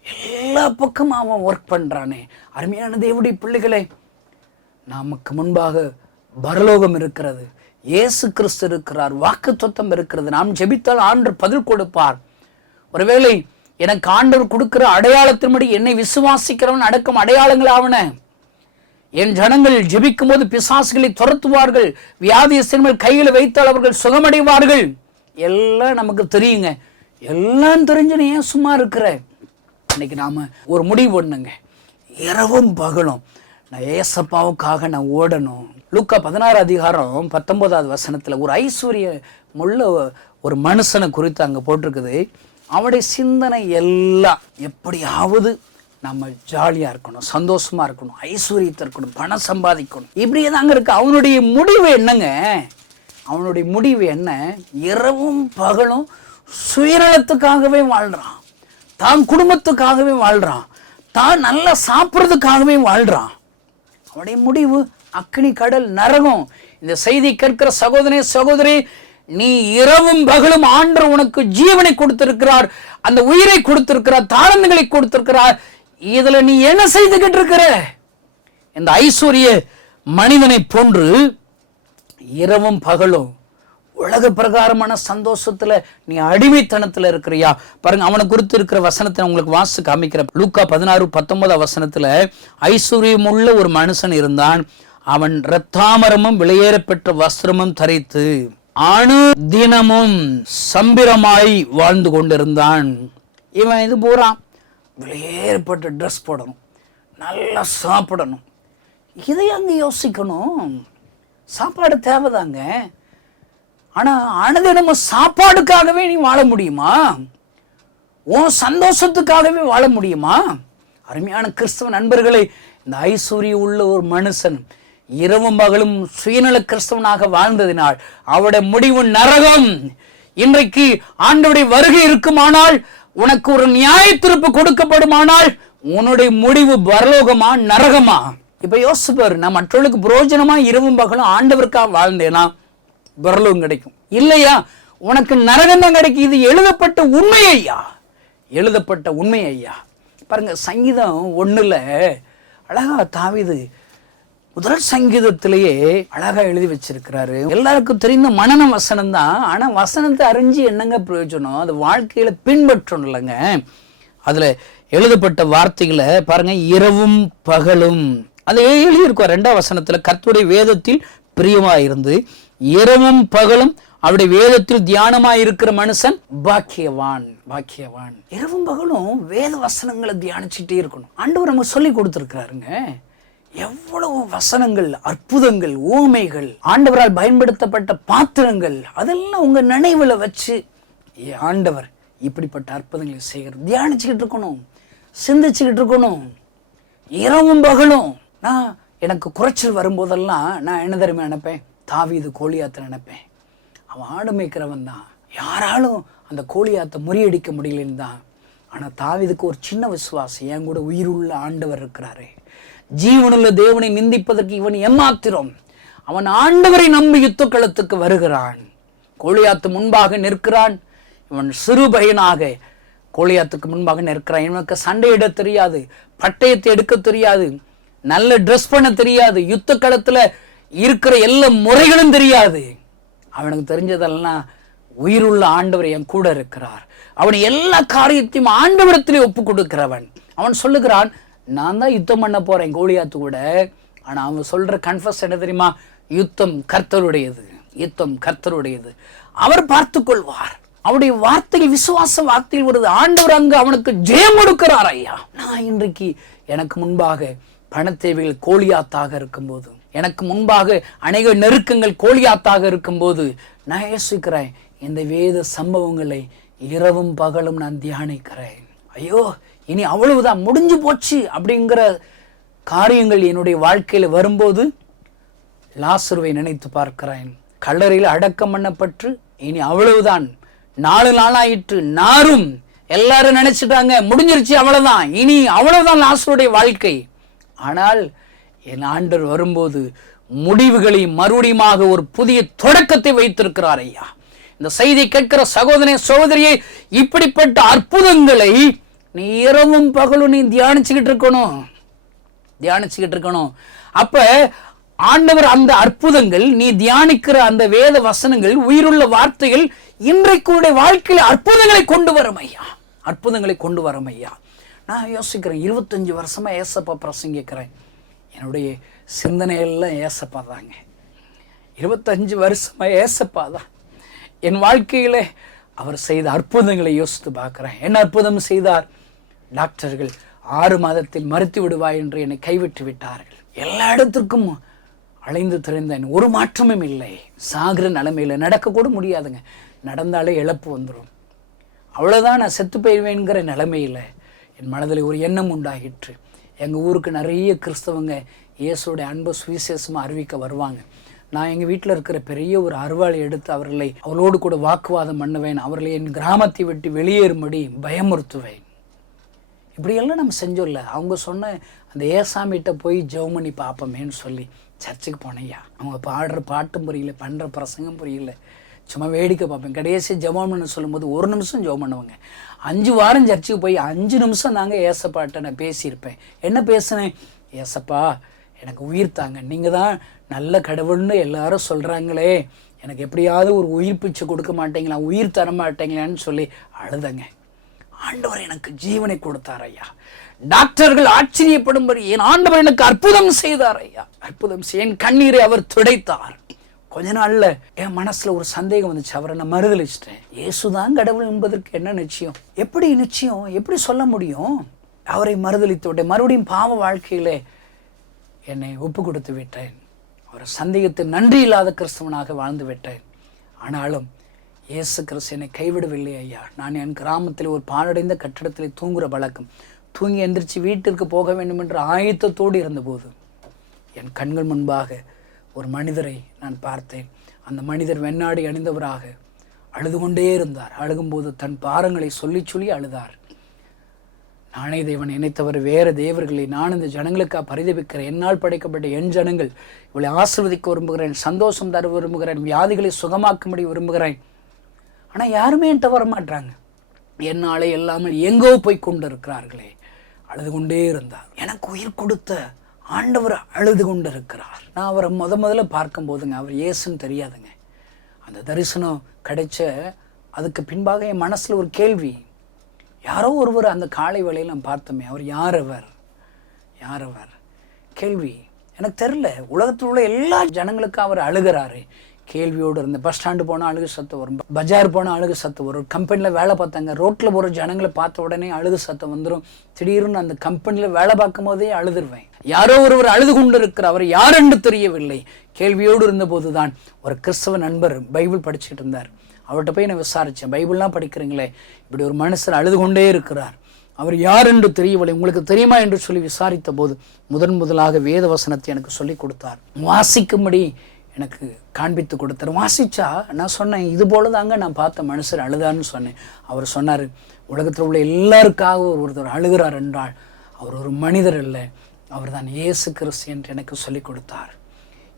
எல்லா பக்கமும் அவன் ஒர்க் பண்றானே. அருமையான தேவனுடைய பிள்ளைகளே, நமக்கு முன்பாக பரலோகம் இருக்கிறது, இயேசு கிறிஸ்து இருக்கிறார், வாக்குத்தத்தம் இருக்கிறது. நாம் ஜெபித்தால் ஆண்டவர் பதில் கொடுப்பார். ஒருவேளை எனக்கு ஆண்டவர் கொடுக்கிற அடையாளத்தின்படி என்னை விசுவாசிக்கிறவன் அடக்கம் அடையாளங்கள் ஆவன. என் ஜனங்கள் ஜெபிக்கும் போது பிசாசுகளை துரத்துவார்கள், வியாதியஸ்தர்கள் கையில் வைத்தால் அவர்கள் சுகமடைவார்கள். எல்லாம் நமக்கு தெரியுங்க. எல்லாம் தெரிஞ்சு நீ ஏன் சும்மா இருக்கிற? இன்னைக்கு நாம ஒரு முடிவு பண்ணுங்க, இரவும் பகலும் நான் ஏசப்பாவுக்காக நான் ஓடணும். லூக்கா 16 அதிகாரம் 19வது வசனத்துல ஒரு ஐஸ்வர்யமுள்ள ஒரு மனுஷனை குறித்து அங்க போட்டிருக்குது. அவனுடைய சிந்தனை எல்லாம் எப்படியாவது நம்ம ஜாலியா இருக்கணும், சந்தோஷமா இருக்கணும், ஐஸ்வர்யத்தை இருக்கணும், பணம் சம்பாதிக்கணும், இப்படியே தாங்க இருக்கு. அவனுடைய முடிவு என்னங்க? அவனுடைய முடிவு என்ன? இரவும் பகலும் சுயநலத்துக்காகவே வாழ்றான், தான் குடும்பத்துக்காகவே வாழ்றான், தான் நல்லா சாப்பிட்றதுக்காகவே வாழ்றான். அவனுடைய முடிவு அக்னி கடல் நரகம். இந்த செய்தி கேட்கிற சகோதரனே சகோதரி, நீ இரவும் பகலும் ஆண்டவர் உனக்கு ஜீவனை கொடுத்திருக்கிறார், அந்த உயிரை கொடுத்திருக்கிறார், தாளந்துகளை கொடுத்திருக்கிறார். இதுல நீ என்ன செய்துகிட்டு இருக்கிற? இந்த ஐஸ்வர்ய மனிதனை போன்று இரவும் பகலும் உலக பிரகாரமான சந்தோஷத்துல நீ அடிமைத்தனத்துல இருக்கிறியா? பாருங்க, அவனை குறித்து இருக்கிற வசனத்தை உங்களுக்கு வாசித்து காமிக்கிற. லூக்கா 16:19 வசனத்துல, ஐஸ்வர்யம் உள்ள ஒரு மனுஷன் இருந்தான். அவன் இரத்தாமரமும் விலையேற பெற்ற வஸ்திரமும் தரித்து அனுதினமும் சம்பிரமாய் வாழ்ந்து கொண்டிருந்தான். இவன் இது போறான், விலையேறப்பட்ட ட்ரெஸ் போடணும், நல்லா சாப்பிடணும். இதை அங்கே யோசிக்கணும். சாப்பாடு தேவைதாங்க. ஆனால் அனுதினமும் சாப்பாடுக்காகவே நீ வாழ முடியுமா? உன் சந்தோஷத்துக்காகவே வாழ முடியுமா? அருமையான கிறிஸ்தவ நண்பர்களை, இந்த ஐஸ்வர்யம் உள்ள ஒரு மனுஷன் இரவும் பகலும் சுயநல கிறிஸ்தவனாக வாழ்ந்ததினால் அவருடைய முடிவு நரகம். இன்றைக்கு ஆண்டவருடைய வருகை இருக்குமானால், உனக்கு ஒரு நியாய தீர்ப்பு கொடுக்கப்படுமானால், உன்னுடைய முடிவு பரலோகமா நரகமா? இப்ப யோசிப்பாரு, நான் மற்றவர்களுக்கு புரோஜனமா இரவும் பகலும் ஆண்டவருக்காக வாழ்ந்தேனா பரலோகம் கிடைக்கும். இல்லையா, உனக்கு நரகம் தான் கிடைக்கும். இது எழுதப்பட்ட உண்மை ஐயா, எழுதப்பட்ட உண்மை ஐயா. பாருங்க, சங்கீதம் 1ல் அழகா தாவீது முதல் சங்கீதத்திலேயே அழகா எழுதி வச்சிருக்கிறாரு. எல்லாருக்கும் தெரிந்த மனன வசனம் தான். ஆனா வசனத்தை அறிஞ்சு என்னங்க பிரயோஜனம்? அது வாழ்க்கையில பின்பற்றணும் இல்லைங்க. அதுல எழுதப்பட்ட வார்த்தைகளை பாருங்க, இரவும் பகலும். அதை எழுதியிருக்கோம் 2ஆம் வசனத்துல, கர்த்தருடைய வேதத்தில் பிரியமாயிருந்து இரவும் பகலும் அவருடைய வேதத்தில் தியானமாய் இருக்கிற மனுஷன் பாக்கியவான். பாக்கியவான். இரவும் பகலும் வேத வசனங்களை தியானிச்சுட்டே இருக்கணும். ஆண்டவர் நமக்கு சொல்லி கொடுத்துருக்கிறாருங்க. எவ்வளவு வசனங்கள், அற்புதங்கள், ஊமைகள், ஆண்டவரால் பயன்படுத்தப்பட்ட பாத்திரங்கள், அதெல்லாம் உங்க நினைவுல வச்சு ஆண்டவர் இப்படிப்பட்ட அற்புதங்களை செய்கிறது தியானிச்சுக்கிட்டு இருக்கணும், சிந்திச்சுக்கிட்டு இருக்கணும் இரவும் பகலும். நான் எனக்கு குறைச்சல் வரும்போதெல்லாம் நான் என்ன தெரியுமா நினைப்பேன்? தாவீது கோலியாத்தை நினைப்பேன். அவன் ஆடு மேய்க்கிறவன் தான், யாராலும் அந்த கோலியாத்தை முறியடிக்க முடியலன்னு தான். ஆனால் தாவீதுக்கு ஒரு சின்ன விசுவாசம், என் கூட உயிருள்ள ஆண்டவர் இருக்கிறாரு, ஜீவனுள்ள தேவனை நிந்திப்பதற்கு இவன் ஏமாத்திரம். அவன் ஆண்டவரை நம்பி யுத்த களத்துக்கு வருகிறான். கோலியாத்து முன்பாக நிற்கிறான். இவன் சிறு பையனாக கோலியாத்துக்கு முன்பாக நிற்கிறான். இவனுக்கு சண்டையிட தெரியாது, பட்டயத்தை எடுக்க தெரியாது, நல்ல ட்ரெஸ் பண்ண தெரியாது, யுத்த களத்துல இருக்கிற எல்லா முறைகளும் தெரியாது. அவனுக்கு தெரிஞ்சதெல்லாம் உயிருள்ள ஆண்டவர் என் கூட இருக்கிறார். அவன் எல்லா காரியத்தையும் ஆண்டவரத்திலே ஒப்பு கொடுக்கிறவன். அவன் சொல்லுகிறான், நான் தான் யுத்தம் பண்ண போறேன் கோலியாத்து கூட. ஆனா அவன் சொல்ற கன்ஃபஸ் என்ன தெரியுமா? யுத்தம் கர்த்தருடையது, யுத்தம் கர்த்தருடையது, அவர் பார்த்து கொள்வார். அவருடைய வார்த்தையில் விசுவாச வார்த்தையில் வருது. ஆண்டவர் அங்கு அவனுக்கு ஜெயம் கொடுக்கிறார் ஐயா. நான் இன்றைக்கு எனக்கு முன்பாக பணத்தேவைகள் கோலியாத்தாக இருக்கும்போது, எனக்கு முன்பாக அநேக நெருக்கங்கள் கோலியாத்தாக இருக்கும்போது, நான் யோசிக்கிறேன், இந்த வேத சம்பவங்களை இரவும் பகலும் நான் தியானிக்கிறேன். ஐயோ, இனி அவ்வளவுதான், முடிஞ்சு போச்சு அப்படிங்கிற காரியங்கள் என்னுடைய வாழ்க்கையில வரும்போது லாசருவை நினைத்து பார்க்கிறேன். கல்லறையில் அடக்கம் பண்ணப்பட்டு இனி அவ்வளவுதான், 4 நாளாயிற்று, நாரும் எல்லாரும் நினைச்சிட்டாங்க முடிஞ்சிருச்சு, அவ்வளவுதான், இனி அவ்வளவுதான் லாசருடைய வாழ்க்கை. ஆனால் என் ஆண்டவர் வரும்போது முடிவுகளை மறுபடியுமாக ஒரு புதிய தொடக்கத்தை வைத்திருக்கிறார் ஐயா. இந்த செய்தி கேட்கிற சகோதரனே சகோதரியை, இப்படிப்பட்ட அற்புதங்களை நீ இரவும் பகலும் நீ தியானிச்சுக்கிட்டு இருக்கணும். அப்ப ஆண்டவர் அந்த அற்புதங்கள், நீ தியானிக்கிற அந்த வேத வசனங்கள், உயிருள்ள வார்த்தைகள் இன்றைக்கு வாழ்க்கையில் அற்புதங்களை கொண்டு வரும் ஐயா, அற்புதங்களை கொண்டு வரும் ஐயா. நான் யோசிக்கிறேன், 25 வருஷமா ஏசப்பா பிரசங்கிக்கிறேன். என்னுடைய சிந்தனையெல்லாம் ஏசப்பா தாங்க. 25 வருஷமா ஏசப்பா தான். என் வாழ்க்கையில அவர் செய்த அற்புதங்களை யோசித்து பார்க்கிறேன். என்ன அற்புதம் செய்தார்? டாக்டர்கள் 6 மாதத்தில் மறுத்து விடுவாய் என்று என்னை கைவிட்டு விட்டார்கள். எல்லா இடத்திற்கும் அலைந்து திரிந்தேன், ஒரு மாற்றமும் இல்லை. சாகிற நிலைமையில நடக்க கூட முடியாதுங்க, நடந்தாலே இழப்பு வந்துடும், அவ்வளவுதான், நான் செத்து போயிடுவேங்கிற நிலைமையில என் மனதில் ஒரு எண்ணம் உண்டாகிற்று. எங்கள் ஊருக்கு நிறைய கிறிஸ்தவங்க இயேசுடைய அன்பு சுவிசேஷமாக அறிவிக்க வருவாங்க. நான் எங்கள் வீட்டில் இருக்கிற பெரிய ஒரு அருவாளை எடுத்து அவர்களோடு கூட வாக்குவாதம் பண்ணுவேன். அவர்களை என் கிராமத்தை விட்டு வெளியேறும்படி பயமுறுத்துவேன். இப்படியெல்லாம் நம்ம செஞ்சோம்ல. அவங்க சொன்ன அந்த ஏசாமிகிட்ட போய் ஜெபம் பண்ணி பார்ப்போமேன்னு சொல்லி சர்ச்சுக்கு போனேன்யா, அவங்க பாடுற பாட்டும் புரியல, பண்ணுற பிரசங்கம் புரியல, சும்மா வேடிக்கை பார்ப்பேன். கடைசி ஜெபம் பண்ண சொல்லும்போது 1 நிமிஷம் ஜெபம் பண்ணுவாங்க. 5 வாரம் சர்ச்சுக்கு போய் 5 நிமிஷம் தாங்க ஏசப்பாட்ட நான் பேசியிருப்பேன். என்ன பேசுனேன்? ஏசப்பா எனக்கு உயிர் தாங்க, நீங்கள் தான் நல்ல கடவுள்னு எல்லாரும் சொல்கிறாங்களே, எனக்கு எப்படியாவது ஒரு உயிர் பிச்சை கொடுக்க மாட்டீங்களா, உயிர் தர மாட்டீங்களான்னு சொல்லி அழுதங்க. ஆண்டவர் எனக்கு ஜீவனை கொடுத்தார் ஐயா. டாக்டர்கள் ஆச்சரியப்படும்படி என் ஆண்டவர் எனக்கு அற்புதம் செய்தார் ஐயா. அற்புதம் செய்ய என் கண்ணீரை அவர் துடைத்தார். கொஞ்ச நாள்ல என் மனசுல ஒரு சந்தேகம் வந்துச்சு. அவரை நான் மறுதலிச்சிட்டேன். இயேசுதான் கடவுள் என்பதற்கு என்ன நிச்சயம்? எப்படி நிச்சயம்? எப்படி சொல்ல முடியும்? அவரை மறுதலித்து விட்டேன். மறுபடியும் பாவ வாழ்க்கையில என்னை ஒப்பு கொடுத்து விட்டேன். ஒரு சந்தேகத்தை நன்றி இல்லாத கிறிஸ்தவனாக வாழ்ந்து விட்டேன். ஆனாலும் இயேசு கிறிஸ்து என்னை கைவிடவில்லை ஐயா. நான் என் கிராமத்தில் ஒரு பாழடைந்த கட்டிடத்தில் தூங்குற பழக்கம். தூங்கி எந்திரிச்சு வீட்டிற்கு போக வேண்டும் என்ற ஆயத்தத்தோடு இருந்தபோது என் கண்கள் முன்பாக ஒரு மனிதரை நான் பார்த்தேன். அந்த மனிதர் வெண்ணாடி அணிந்தவராக அழுது கொண்டே இருந்தார். அழுகும்போது தன் பாரங்களை சொல்லி சொல்லி அழுதார். நானே தேவன், என்னை தவிர வேறு தேவர்களை நான் இந்த ஜனங்களுக்காக பரிதபிக்கிறேன். என்னால் படைக்கப்பட்ட என் ஜனங்கள் இவளை ஆசீர்வதிக்க விரும்புகிறேன், சந்தோஷம் தர விரும்புகிறேன், வியாதிகளை சுகமாக்கும்படி விரும்புகிறேன். ஆனால் யாருமே என்கிட்ட வர மாட்டாங்க. என்னாலே எல்லாமே எங்கோ போய் கொண்டு இருக்கிறார்களே. அழுது கொண்டே இருந்தார். எனக்கு உயிர் கொடுத்த ஆண்டவர் அழுது கொண்டு இருக்கிறார். நான் அவரை முதல்ல பார்க்கும் போதுங்க, அவர் இயேசுன்னு தெரியாதுங்க. அந்த தரிசனம் கிடைச்ச அதுக்கு பின்பாக என் மனசில் ஒரு கேள்வி. யாரோ ஒருவர் அந்த காலை வேளையில் நான் பார்த்தோமே, அவர் யார் அவர் கேள்வி எனக்கு தெரில. உலகத்தில் உள்ள எல்லா ஜனங்களுக்கும் அவர் அழுகிறாரு. கேள்வியோடு இருந்த பஸ் ஸ்டாண்டு போனால் அழுகு சத்தம் வரும், பஜார் போனால் அழுகு சத்தம் வரும், கம்பெனியில் வேலை பார்த்தாங்க, ரோட்டில் போகிற ஜனங்களை பார்த்த உடனே அழுகு சத்தம் வந்துடும். திடீர்னு அந்த கம்பெனியில் வேலை பார்க்கும் போதே அழுதுருவேன். யாரோ ஒருவர் அழுது கொண்டு இருக்கிற அவர் யாரென்று தெரியவில்லை. கேள்வியோடு இருந்தபோது தான் ஒரு கிறிஸ்தவ நண்பர் பைபிள் படிச்சுட்டு இருந்தார். அவர்கிட்ட போய் நான் விசாரித்தேன், பைபிள்லாம் படிக்கிறீங்களே, இப்படி ஒரு மனுஷர் அழுது கொண்டே இருக்கிறார், அவர் யார் என்று தெரியவில்லை, உங்களுக்கு தெரியுமா என்று சொல்லி விசாரித்த போது முதலாக வேத வசனத்தை எனக்கு சொல்லி கொடுத்தார். வாசிக்கும்படி எனக்கு காண்பித்து கொடுத்தார். வாசிச்சா நான் சொன்னேன், இது போல தாங்க நான் பார்த்த மனுஷர் அழுதான்னு சொன்னேன். அவர் சொன்னார், உலகத்தில் உள்ள எல்லாருக்காக ஒருத்தர் அழுகிறார் என்றால் அவர் ஒரு மனிதர் இல்லை, அவர் தான் இயேசு கிறிஸ்து என்று எனக்கு சொல்லி கொடுத்தார்.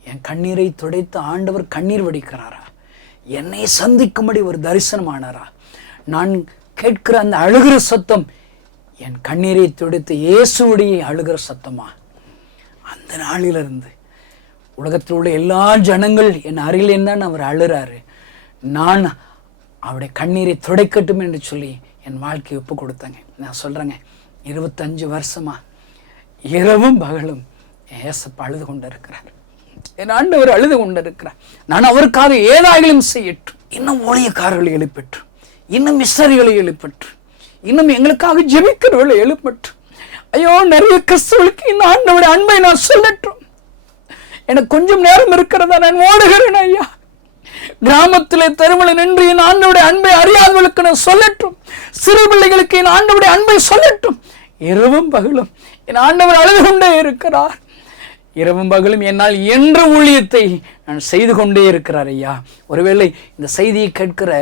என் கண்ணீரை துடைத்து ஆண்டவர் கண்ணீர் வடிக்கிறாரா? என்னை சந்திக்கும்படி ஒரு தரிசனமானாரா? நான் கேட்கிற அந்த அழுகிற சத்தம் என் கண்ணீரை துடைத்து இயேசுடைய அழுகிற சத்தமா? அந்த நாளிலிருந்து உலகத்தில் உள்ள எல்லா ஜனங்கள் என் அருகில் தான் அவர் அழுறாரு, நான் அவருடைய கண்ணீரை துடைக்கட்டும் என்று சொல்லி என் வாழ்க்கையை ஒப்பு கொடுத்தாங்க. நான் சொல்கிறேங்க, 25 வருஷமா இரவும் பகலும் ஏசப்பா அழுது கொண்டு இருக்கிறார். என் ஆண்டவர் அழுது கொண்டு இருக்கிறார். நான் அவருக்காக ஏதாயிலும் செய்யட்டும், இன்னும் ஊழியக்காரர்களை எழுப்பற்று, இன்னும் மிஷனரிகளை எழுப்பற்று, இன்னும் எங்களுக்காக ஜெபிக்கிறவர்களை எழுப்பற்று. ஐயோ, நிறைய கிறிஸ்தவர்களுக்கு இந்த ஆண்டவருடைய அன்பை நான் சொல்லட்டும். எனக்கு கொஞ்சம் நேரம் இருக்கிறதா, நான் ஓடுகிறேன் ஐயா. கிராமத்திலே தெருவில் நின்று என் ஆண்டவருடைய அன்பை அறியாதவர்களுக்கு நான் சொல்லட்டும். சிறு பிள்ளைகளுக்கு என் ஆண்டவருடைய அன்பை சொல்லட்டும். இரவும் பகலும் என் ஆண்டவர் அழுது கொண்டே இருக்கிறார். இரவும் பகலும் என்னால் என்ற ஊழியத்தை நான் செய்து கொண்டே இருக்கிறார் ஐயா. ஒருவேளை இந்த செய்தியை கேட்கிற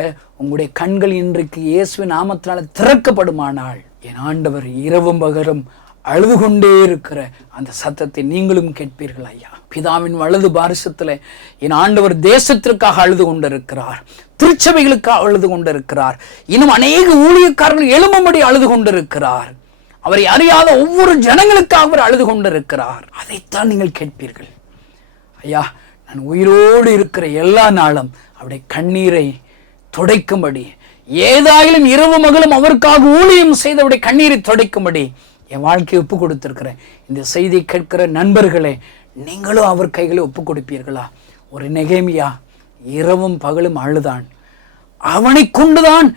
உங்களுடைய கண்கள் இன்றைக்கு இயேசுவின் நாமத்தினால திறக்கப்படுமானால் என் ஆண்டவர் இரவும் பகலும் அழுது கொண்டே இருக்கிற அந்த சத்தத்தை நீங்களும் கேட்பீர்கள் ஐயா. பிதாவின் வலது பாரிசத்தில் என் ஆண்டவர் தேசத்திற்காக அழுது கொண்டிருக்கிறார், திருச்சபைகளுக்காக அழுது கொண்டிருக்கிறார், இன்னும் அநேக ஊழியக்காரர்கள் எழும்பும்படி அழுது கொண்டிருக்கிறார். அவரை அறியாத ஒவ்வொரு ஜனங்களுக்காக அவர் அழுது கொண்டிருக்கிறார். அதைத்தான் நீங்கள் கேட்பீர்கள் ஐயா. நான் உயிரோடு இருக்கிற எல்லா நாளும் அவருடைய கண்ணீரை துடைக்கும்படி, ஏதாயிலும் இரவு மகளும் அவருக்காக ஊழியம் செய்து அவருடைய கண்ணீரை துடைக்கும்படி என் வாழ்க்கையை ஒப்பு கொடுத்திருக்கிறேன். இந்த செய்தியை கேட்கிற நண்பர்களே, நீங்களும் அவர் கைகளை ஒப்பு கொடுப்பீர்களா? ஒரு நெகேமியா இரவும் பகலும் அழுதான். அவனை கொண்டுதான்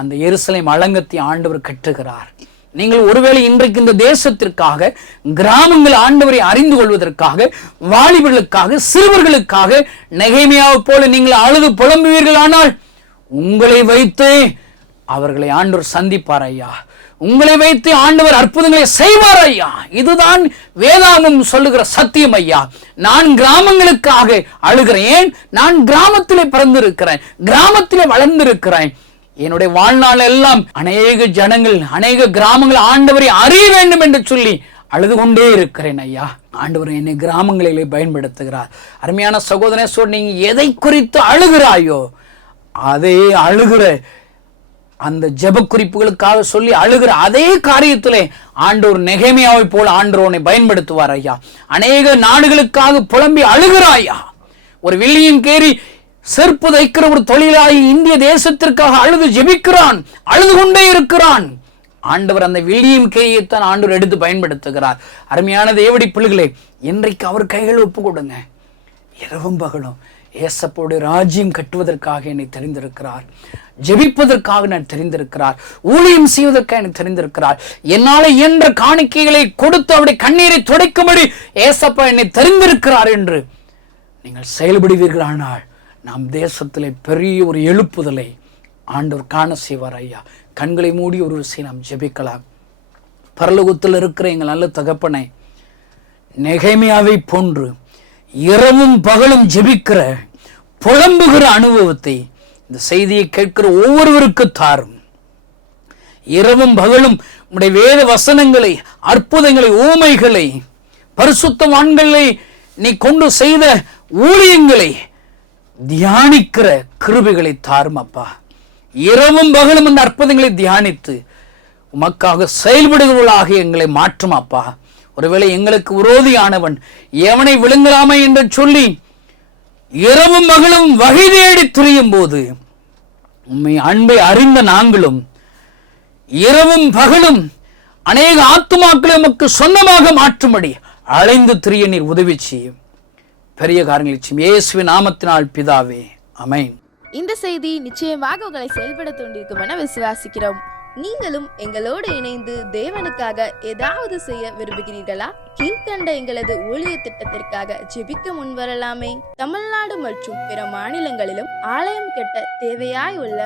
அந்த எருசலேம் அலங்கத்தை ஆண்டவர் கட்டுகிறார். நீங்கள் ஒருவேளை இன்றைக்கு இந்த தேசத்திற்காக, கிராமங்கள் ஆண்டவரை அறிந்து கொள்வதற்காக, வாலிபர்களுக்காக, சிறுவர்களுக்காக நெகேமியாவை போல நீங்கள் அழுது புலம்புவீர்களானால் உங்களை வைத்து அவர்களை ஆண்டவர் சந்திப்பார் ஐயா. உங்களை வைத்து ஆண்டவர் அற்புதங்களை செய்வார் ஐயா. இதுதான் வேதாகமம் சொல்லுகிற சத்தியம் ஐயா. நான் கிராமங்களுக்காக அழுகிறேன். நான் கிராமத்திலே பிறந்திருக்கிறேன், கிராமத்திலே வளர்ந்திருக்கிறேன். என்னுடைய வாழ்நாள் எல்லாம் அநேக ஜனங்கள், அநேக கிராமங்கள் ஆண்டவரை அறிய வேண்டும் என்று சொல்லி அழுது கொண்டே இருக்கிறேன் ஐயா. ஆண்டவர் என்னை கிராமங்களிலே பயன்படுத்துகிறார். அருமையான சகோதரனே, நீங்க எதை குறித்து அழுகிறாயோ அதே அழுகிற அந்த ஜெப குறிப்புகளுக்காக சொல்லி அழுகிற அதே காரியத்திலே ஆண்டவர் நெகேமியாவை போல ஆண்டவர் உன்னை பயன்படுத்துவார் ஐயா. அநேக நாடுகளுக்காக புலம்பி அழுகிறாயா. ஒரு வில்லியம் கேரி செருப்பு தைக்கிற ஒரு தொழிலாளி இந்திய தேசத்திற்காக அழுது ஜெபிக்கிறான், அழுது கொண்டே இருக்கிறான். ஆண்டவர் அந்த வில்லியம் கேரியைத்தான் ஆண்டவர் எடுத்து பயன்படுத்துகிறார். அருமையான தேவடி பிள்ளைகளே, இன்றைக்கு அவர் கைகள் ஒப்பு கொடுங்க. இரவும் பகலும் ஏசப்போடு ராஜ்யம் கட்டுவதற்காக என்னை தெரிந்திருக்கிறார், ஜெபிப்பதற்காக நான் தெரிந்திருக்கிறார், ஊழியம் செய்வதற்காக எனக்கு தெரிந்திருக்கிறார். என்னால இயன்ற காணிக்கைகளை கொடுத்து அவருடைய கண்ணீரை துடைக்கும்படி ஏசப்பா என்னை தெரிந்திருக்கிறார் என்று நீங்கள் செயல்படுவீர்களானால் நம் தேசத்திலே பெரிய ஒரு எழுப்புதலை ஆண்டவர் காண செய்வார் ஐயா. கண்களை மூடி ஒரு விஷயம் நாம் ஜெபிக்கலாம். பரலோகத்தில் இருக்கிற எங்கள் நல்ல தகப்பனை, நெகேமியாவை போன்று இரவும் பகலும் ஜெபிக்கிற புலம்புகிற அனுபவத்தை இந்த செய்தியை கேட்கிற ஒவ்வொருவருக்கு தாரும். இரவும் பகலும் உடைய வேத வசனங்களை, அற்புதங்களை, ஊமைகளை, பரிசுத்தவான்களை நீ கொண்டு செய்த ஊழியங்களை தியானிக்கிற கிருபைகளை தாரும் அப்பா. இரவும் பகலும் அந்த அற்புதங்களை தியானித்து உமக்காக செயல்படுகிறவர்களாக எங்களை மாற்றும் அப்பா. ஒருவேளை எங்களுக்கு விரோதியானவன் எவனை விழுங்கலாமே என்று சொல்லி இரவும் பகலும் வகை தேடி திரியும் போது உம்மை அன்பை அறிந்த நாங்களும் இரவும் பகலும் அநேக ஆத்துமாக்களை உமக்கு சொந்தமாக மாற்றும்படி அலைந்து திரிய நீர் உதவி செய்யும். பெரிய காரியங்களை இயேசுவின் நாமத்தினால் பிதாவே, ஆமென். இந்த செய்தி நிச்சயமாக உங்களை செயல்பட தூண்டிருக்கும் என விசுவாசிக்கிறோம். நீங்களும் எங்களோடு இணைந்து தேவனுக்காக ஏதாவது செய்ய விரும்புகிறீர்களா? கீழ்கண்ட எங்களது ஊழிய திட்டத்திற்காக ஜெபிக்க முன்வரலாமே. தமிழ்நாடு மற்றும் பிற மாநிலங்களிலும் ஆலயம் கட்ட தேவையாய் உள்ள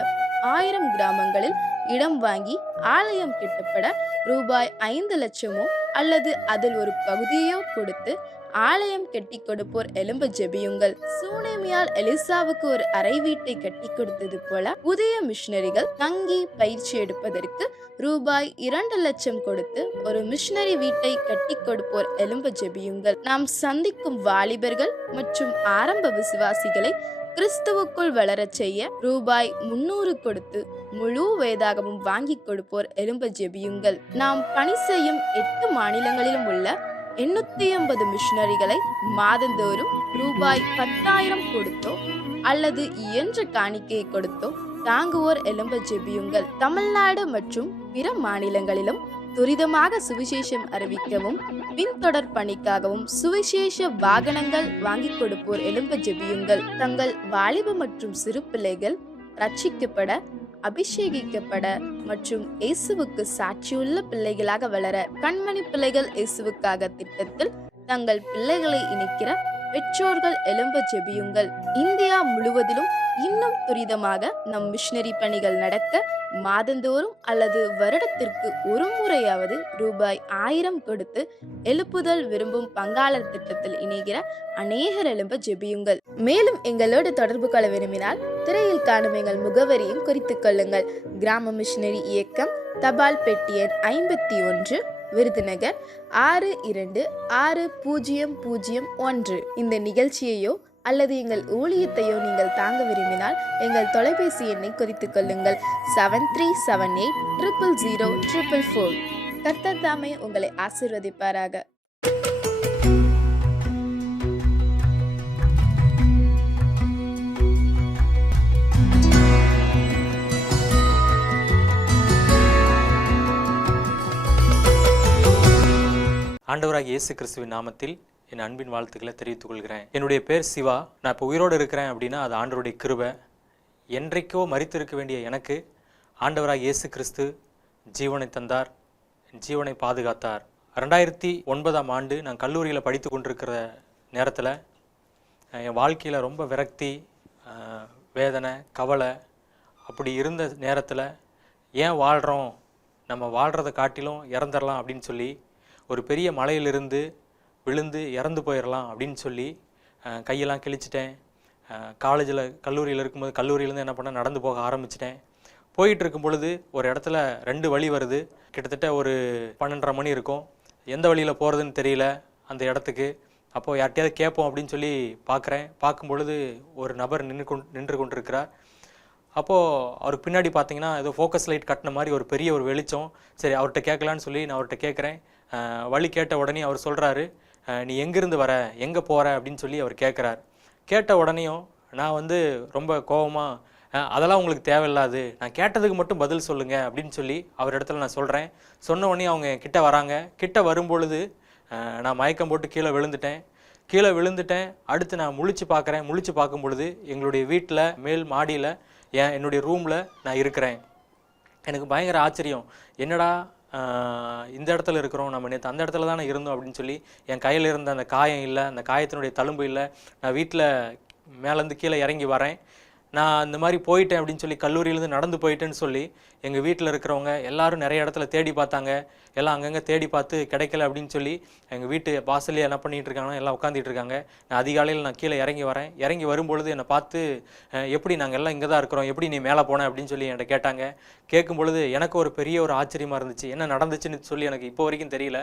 1000 கிராமங்களில் இடம் வாங்கி ஆலயம் கட்டப்பட ரூபாய் 5 லட்சமோ அல்லது அதில் ஒரு பகுதியோ கொடுத்து ஆலயம் கட்டி கொடுப்போர் எழும்ப ஜெபியுங்கள். சூனேமியால் எலிசாவுக்கு ஒரு அறை வீட்டை கட்டி கொடுத்தது போல புதிய மிஷனரிகள் தங்கி பயிற்சி எடுப்பதற்கு ரூபாய் 2 லட்சம் கொடுத்து ஒரு மிஷனரி வீட்டை கட்டி கொடுப்போர் எழும்ப ஜெபியுங்கள். நாம் சந்திக்கும் வாலிபர்கள் மற்றும் ஆரம்ப விசுவாசிகளை கிறிஸ்துவுக்குள் வளரச் செய்ய ரூபாய் 300 கொடுத்து முழு வேதாகமும் வாங்கி கொடுப்போர் எழும்ப ஜெபியுங்கள். நாம் பணி செய்யும் 8 மாநிலங்களிலும் உள்ள 880 மிஷனரிகளை மாதந்தோறும் ரூபாய் 10,000 கொடுத்தோ அல்லது இயன்ற காணிக்கையை கொடுத்தோ தாங்குவோர் எழும்ப ஜெபியுங்கள். தமிழ்நாடு மற்றும் பிற மாநிலங்களிலும் துரிதமாக சுவிசேஷம் அறிவிக்கவும் பின்தொடர் பணிக்காகவும் சுவிசேஷ வாகனங்கள் வாங்கி கொடுப்போர் எழும்ப ஜெபியுங்கள். தங்கள் வாலிப மற்றும் சிறு பிள்ளைகள் ரட்சிக்கப்பட, அபிஷேகிக்கப்பட மற்றும் இயேசுவுக்கு சாட்சியுள்ள பிள்ளைகளாக வளர கண்மணி பிள்ளைகள் இயேசுவுக்காக திட்டத்தில் தங்கள் பிள்ளைகளை இணைக்கிற பெற்றோர்கள் எழும்ப ஜெபியுங்கள். இந்தியா முழுவதிலும் இன்னும் துரிதமாக நம் மிஷனரி பணிகள் நடக்க மாதந்தோறும் அல்லது வருடத்திற்கு ஒரு முறையாவது ரூபாய் 1000 கொடுத்து எழுப்புதல் விரும்பும் பங்காளர் திட்டத்தில் இணைகிற அநேகர் எழும்ப ஜெபியுங்கள். மேலும் எங்களோடு தொடர்பு கொள்ள விரும்பினால் திரையில் காணும் எங்கள் முகவரியும் குறித்துக் கொள்ளுங்கள். கிராம மிஷனரி இயக்கம், தபால் பெட்டி எண் 51, விருதுநகர் 626001. இந்த நிகழ்ச்சியையோ அல்லது எங்கள் ஊழியத்தையோ நீங்கள் தாங்க விரும்பினால் எங்கள் தொலைபேசி எண்ணை குறித்துக் கொள்ளுங்கள். 7378000444. கர்த்தர் தாமே உங்களை ஆசீர்வதிப்பாராக. ஆண்டவராகிய இயேசு கிறிஸ்துவின் நாமத்தில் என் அன்பின் வாழ்த்துக்களை தெரிவித்துக் கொள்கிறேன். என்னுடைய பேர் சிவா. நான் இப்போ உயிரோடு இருக்கிறேன் அப்படின்னா அது ஆண்டவருடைய கிருபை. என்றைக்கோ மரித்திருக்க வேண்டிய எனக்கு ஆண்டவராகிய இயேசு கிறிஸ்து ஜீவனை தந்தார், ஜீவனை பாதுகாத்தார். 2009ஆம் ஆண்டு நான் கல்லூரியில் படித்து கொண்டிருக்கிற நேரத்தில் என் வாழ்க்கையில் ரொம்ப விரக்தி, வேதனை, கவலை அப்படி இருந்த நேரத்தில் ஏன் வாழ்கிறோம், நம்ம வாழ்கிறத காட்டிலும் இறந்துடலாம் அப்படின்னு சொல்லி ஒரு பெரிய மலையிலிருந்து விழுந்து இறந்து போயிடலாம் அப்படின்னு சொல்லி கையெல்லாம் கிழிச்சிட்டேன். கல்லூரியில் இருக்கும்போது கல்லூரியிலேருந்து என்ன பண்ண நடந்து போக ஆரம்பிச்சிட்டேன். போயிட்டு இருக்கும் பொழுது ஒரு இடத்துல 2 வழி வருது. கிட்டத்தட்ட ஒரு 12:30 மணி இருக்கும். எந்த வழியில் போகிறதுன்னு தெரியல அந்த இடத்துக்கு. அப்போது யார்கிட்டயாவது கேட்போம் அப்படின்னு சொல்லி பார்க்குறேன். பார்க்கும் பொழுது ஒரு நபர் நின்று கொண்டிருக்கிறார். அப்போது அவருக்கு பின்னாடி பார்த்தீங்கன்னா ஏதோ ஃபோக்கஸ் லைட் கட்டின மாதிரி ஒரு பெரிய ஒரு வெளிச்சம். சரி அவர்கிட்ட கேட்கலான்னு சொல்லி நான் அவர்கிட்ட கேட்குறேன். வழி கேட்ட உடனே அவர் சொல்கிறாரு, நீ எங்கேருந்து வர, எங்கே போகிற அப்படின்னு சொல்லி அவர் கேட்குறாரு. கேட்ட உடனேயும் நான் வந்து ரொம்ப கோபமாக, அதெல்லாம் உங்களுக்கு தேவையில்லாது, நான் கேட்டதுக்கு மட்டும் பதில் சொல்லுங்கள் அப்படின்னு சொல்லி அவர் இடத்துல நான் சொல்கிறேன். சொன்ன உடனே அவங்க கிட்ட வராங்க. கிட்ட வரும்பொழுது நான் மயக்கம் போட்டு கீழே விழுந்துட்டேன். அடுத்து நான் முழிச்சு பார்க்கும் பொழுது எங்களுடைய வீட்டில் மேல் மாடியில் என்னுடைய ரூமில் நான் இருக்கிறேன். எனக்கு பயங்கர ஆச்சரியம், என்னடா இந்த இடத்துல இருக்கிறோம், நம்ம நேற்று அந்த இடத்துல தானே இருந்தோம் அப்படின்னு சொல்லி. என் கையில் இருந்த அந்த காயம் இல்லை, அந்த காயத்தினுடைய தழும்பு இல்லை. நான் வீட்டில் மேலேருந்து கீழே இறங்கி வரேன். நான் இந்த மாதிரி போயிட்டேன் அப்படின்னு சொல்லி, கல்லூரியிலேருந்து நடந்து போயிட்டேன்னு சொல்லி எங்கள் வீட்டில் இருக்கிறவங்க எல்லாரும் நிறைய இடத்துல தேடி பார்த்தாங்க. எல்லாம் அங்கங்கே தேடி பார்த்து கிடைக்கல அப்படின்னு சொல்லி எங்கள் வீட்டு வாசல்லே என்ன பண்ணிகிட்டு இருக்காங்கன்னா எல்லாம் உட்காந்துட்டு இருக்காங்க. நான் அதிகாலையில் நான் கீழே இறங்கி வரும்பொழுது என்னை பார்த்து, எப்படி நாங்கள் எல்லாம் இங்கே தான் இருக்கிறோம், எப்படி நீ மேலே போன அப்படின்னு சொல்லி என்கிட்ட கேட்டாங்க. கேட்கும் பொழுது எனக்கு ஒரு பெரிய ஒரு ஆச்சரியமாக இருந்துச்சு. என்ன நடந்துச்சுன்னு சொல்லி எனக்கு இப்போ வரைக்கும் தெரியல.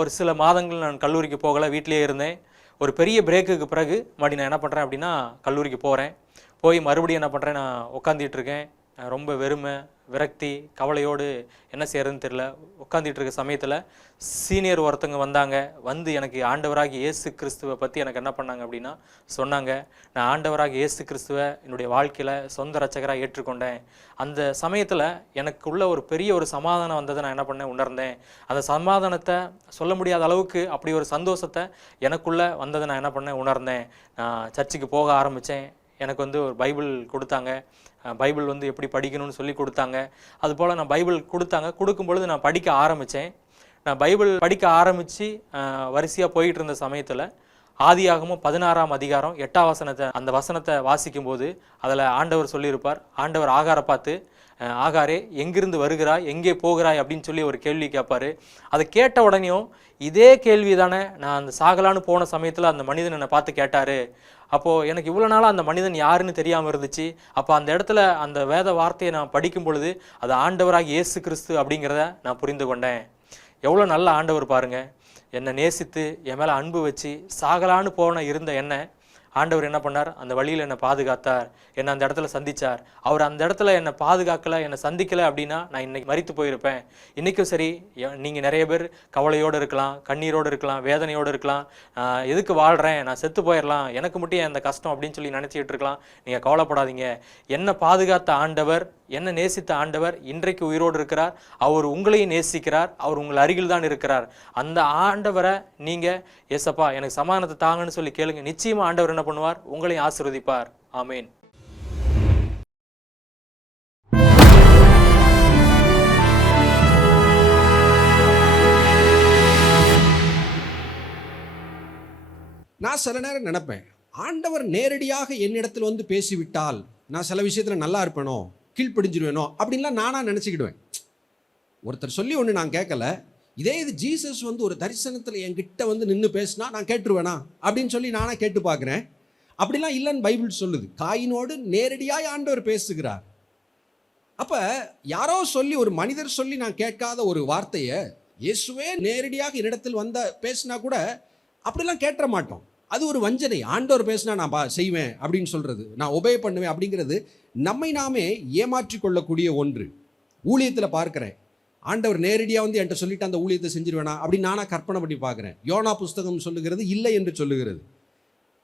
ஒரு சில மாதங்கள் நான் கல்லூரிக்கு போகலை, வீட்டிலே இருந்தேன். ஒரு பெரிய பிரேக்குக்கு பிறகு மறுபடியும் நான் என்ன பண்ணுறேன் அப்படின்னா கல்லூரிக்கு போய் மறுபடியும் என்ன பண்ணுறேன், நான் உட்காந்துட்டு இருக்கேன். ரொம்ப வெறுமை, விரக்தி, கவலையோடு என்ன செய்யறதுன்னு தெரியல உட்காந்துட்டு இருக்க சமயத்தில் சீனியர் ஒருத்தவங்க வந்து எனக்கு ஆண்டவராகிய இயேசு கிறிஸ்துவை பற்றி எனக்கு என்ன பண்ணாங்க அப்படின்னா சொன்னாங்க. நான் ஆண்டவராகிய இயேசு கிறிஸ்துவை என்னுடைய வாழ்க்கையில் சொந்த ரட்சகராக ஏற்றுக்கொண்டேன். அந்த சமயத்தில் எனக்குள்ள ஒரு பெரிய ஒரு சமாதானம் வந்ததை நான் என்ன பண்ணேன் உணர்ந்தேன். அந்த சமாதானத்தை சொல்ல முடியாத அளவுக்கு அப்படி ஒரு சந்தோஷத்தை எனக்குள்ளே வந்ததை நான் என்ன பண்ணேன் உணர்ந்தேன். நான் சர்ச்சுக்கு போக ஆரம்பித்தேன். எனக்கு வந்து ஒரு பைபிள் கொடுத்தாங்க. பைபிள் வந்து எப்படி படிக்கணும்னு சொல்லி கொடுத்தாங்க. அதுபோல் நான் பைபிள் கொடுக்கும் பொழுது நான் படிக்க ஆரம்பித்தேன். நான் பைபிள் படிக்க ஆரம்பித்து வரிசையாக போயிட்டு இருந்த சமயத்தில் ஆதியாகமம் 16ஆம் அதிகாரம் 8ஆம் அந்த வசனத்தை வாசிக்கும்போது அதில் ஆண்டவர் சொல்லியிருப்பார். ஆண்டவர் ஆகாரை பார்த்து, ஆகாரே எங்கிருந்து வருகிறாய், எங்கே போகிறாய் அப்படின்னு சொல்லி ஒரு கேள்வி கேட்பார். அதை கேட்ட உடனேயும் இதே கேள்வி தானே நான் அந்த சாகலான்னு போன சமயத்தில் அந்த மனிதன் என்னை பார்த்து கேட்டார். அப்போது எனக்கு இவ்வளோ நாளாக அந்த மனிதன் யாருன்னு தெரியாமல் இருந்துச்சு. அப்போ அந்த இடத்துல அந்த வேத வார்த்தையை நான் படிக்கும் பொழுது அது ஆண்டவராக இயேசு கிறிஸ்து அப்படிங்கிறத நான் புரிந்து கொண்டேன். எவ்வளோ நல்ல ஆண்டவர் பாருங்கள், என்னை நேசித்து என் மேலே அன்பு வச்சு சாகலான்னு இருந்த என்னை ஆண்டவர் என்ன பண்ணார், அந்த வழியில் என்னை பாதுகாத்தார், என்னை அந்த இடத்துல சந்தித்தார். அவர் அந்த இடத்துல என்னை பாதுகாக்கலை, என்னை சந்திக்கலை அப்படின்னா நான் இன்னைக்கு மரித்து போயிருப்பேன். இன்றைக்கும் சரி, நீங்கள் நிறைய பேர் கவலையோடு இருக்கலாம், கண்ணீரோடு இருக்கலாம், வேதனையோடு இருக்கலாம். எதுக்கு வாழ்கிறேன், நான் செத்து போயிடலாம், எனக்கு மட்டும் அந்த கஷ்டம் அப்படின்னு சொல்லி நினச்சிக்கிட்டு இருக்கலாம். நீங்கள் கவலைப்படாதீங்க. என்னை பாதுகாத்த ஆண்டவர், என்னை நேசித்த ஆண்டவர் இன்றைக்கு உயிரோடு இருக்கிறார். அவர் உங்களையும் நேசிக்கிறார். அவர் உங்கள் அருகில் தான் இருக்கிறார். அந்த ஆண்டவரை நீங்கள் ஏசப்பா எனக்கு சமாதானத்தை தாங்கன்னு சொல்லி கேளுங்க. நிச்சயமா ஆண்டவர் என்ன பண்ணுவார், உங்களையும் ஆசீர்வதிப்பார். ஆமேன். நான் சில நேரம் நினைப்பேன், ஆண்டவர் நேரடியாக என்னிடத்தில் வந்து பேசிவிட்டால் நான் சில விஷயத்தில் நல்லா இருப்பேனோ, கீழ்ப்படிஞ்சிருவேனோ அப்படின்லாம் நானாக நினச்சிக்கிடுவேன். ஒருத்தர் சொல்லி ஒன்று நான் கேட்கல, இதே இது ஜீசஸ் வந்து ஒரு தரிசனத்தில் என்கிட்ட வந்து நின்று பேசினா நான் கேட்டுருவேனா அப்படின்னு சொல்லி நானாக கேட்டு பார்க்குறேன். அப்படிலாம் இல்லைன்னு பைபிள் சொல்லுது. காயினோடு நேரடியாக ஆண்டவர் பேசுகிறார். அப்போ யாரோ சொல்லி, ஒரு மனிதர் சொல்லி நான் கேட்காத ஒரு வார்த்தையை இயேசுவே நேரடியாக என்னிடத்தில் வந்த பேசினா கூட அப்படிலாம் கேட்டுற மாட்டோம். அது ஒரு வஞ்சனை. ஆண்டவர் பேசினா நான் செய்வேன் அப்படின்னு சொல்கிறது, நான் ஒபே பண்ணுவேன் அப்படிங்கிறது நம்மை நாமே ஏமாற்றி கொள்ளக்கூடிய ஒன்று. ஊழியத்தில் பார்க்குறேன், ஆண்டவர் நேரடியாக வந்து என்கிட்ட சொல்லிட்டு அந்த ஊழியத்தை செஞ்சிருவேனா அப்படின்னு நானாக கற்பனை பண்ணி பார்க்குறேன். யோனா புஸ்தகம் சொல்லுகிறது இல்லை என்று சொல்லுகிறது.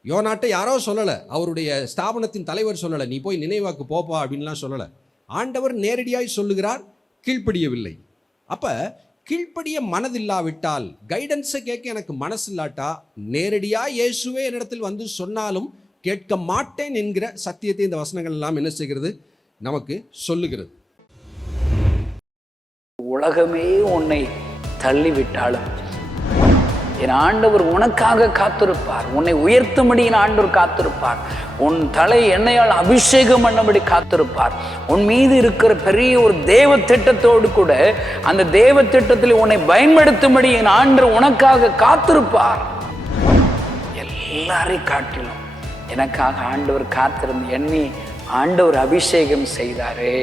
யோனாட்ட யாரோ சொல்லலை, அவருடைய ஸ்தாபனத்தின் தலைவர் சொல்லலை, நீ போய் நினைவாக்கு போப்பா அப்படின்லாம் சொல்லலை. ஆண்டவர் நேரடியாய் சொல்லுகிறார், கீழ்ப்படியவில்லை. அப்போ கீழ்ப்படிய மனதில்லாவிட்டால், கைடன்ஸை கேட்க எனக்கு மனசு இல்லாட்டா, நேரடியாக இயேசுவே என்னிடத்தில் வந்து சொன்னாலும் கேட்க மாட்டேன் என்கிற சத்தியத்தை இந்த வசனங்கள் எல்லாம் என்ன செய்கிறது, நமக்கு சொல்லுகிறது. உலகமே உன்னை தள்ளிவிட்டாலும் என் ஆண்டவர் உனக்காக காத்திருப்பார். உன்னை உயர்த்தும்படி என் ஆண்டவர் காத்திருப்பார். உன் தலை எண்ணெயால் அபிஷேகம் பண்ணபடி காத்திருப்பார். உன் மீது இருக்கிற பெரிய ஒரு தேவ திட்டத்தோடு கூட அந்த தேவ திட்டத்தில் உன்னை பயன்படுத்தும்படி என் ஆண்டவர் உனக்காக காத்திருப்பார். எல்லாரையும் காட்டிலும் எனக்காக ஆண்டவர் காத்திருந்து என்னை ஆண்டவர் அபிஷேகம் செய்தாரே,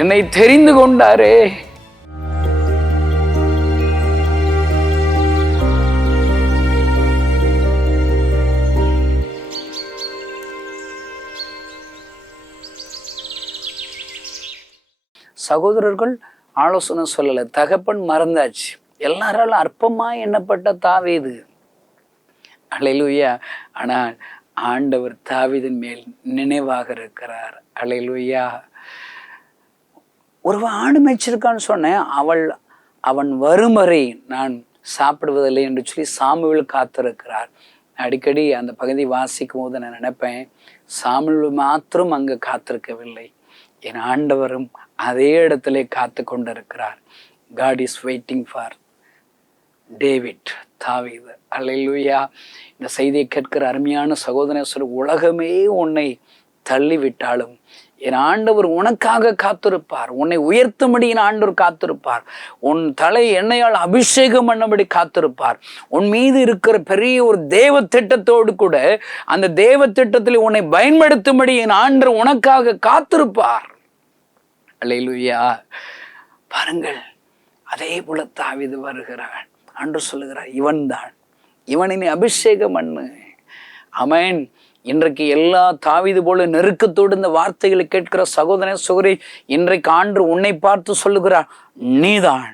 என்னை தெரிந்து கொண்டாரே. சகோதரர்கள் ஆலோசனை சொல்லலை, தகப்பன் மறந்தாச்சு, எல்லாராலும் அற்பமா எண்ணப்பட்ட தாவீது. அல்லேலூயா. ஆனால் ஆண்டவர் தாவீதின் மேல் நினைவாக இருக்கிறார். அல்லேலூயா. ஒருவன் ஆடு மேய்ச்சிருக்கான்னு சொன்னேன், அவன் வரும் வரை நான் சாப்பிடுவதில்லை என்று சொல்லி சாமுவேல் காத்திருக்கிறார். அடிக்கடி அந்த பகுதி வாசிக்கும் போது நான் நினைப்பேன், சாமுவேல் மாத்திரம் அங்கு காத்திருக்கவில்லை, என் ஆண்டவரும் அதே இடத்திலே காத்து கொண்டிருக்கிறார். God is waiting for David, தாவீது. அல்லேலூயா. இந்த செய்தியை கேட்கிற அருமையான சகோதரர், உலகமே உன்னை தள்ளிவிட்டாலும் என் ஆண்டவர் உனக்காக காத்திருப்பார். உன்னை உயர்த்தும்படி என் ஆண்டவர் காத்திருப்பார். உன் தலை எண்ணெயால் அபிஷேகம் பண்ணபடி காத்திருப்பார். உன் மீது இருக்கிற பெரிய ஒரு தேவ திட்டத்தோடு கூட அந்த தேவ திட்டத்தில் உன்னை பயன்படுத்தும்படி என் ஆண்டவர் உனக்காக காத்திருப்பார். அல்லேலூயா. பாருங்கள், அதே போல தாவீது வருகிறான். ஆண்டவர் சொல்லுகிறார், இவன்தான், இவனை அபிஷேகம் பண்ணு. ஆமென். இன்றைக்கு எல்லா தாவீது போல நெருக்கத்தோடு இந்த வார்த்தைகளை கேட்கிற சகோதரன் சகோதரி, இன்றைக்கு ஆண்டவர் உன்னை பார்த்து சொல்லுகிறார், நீதான்,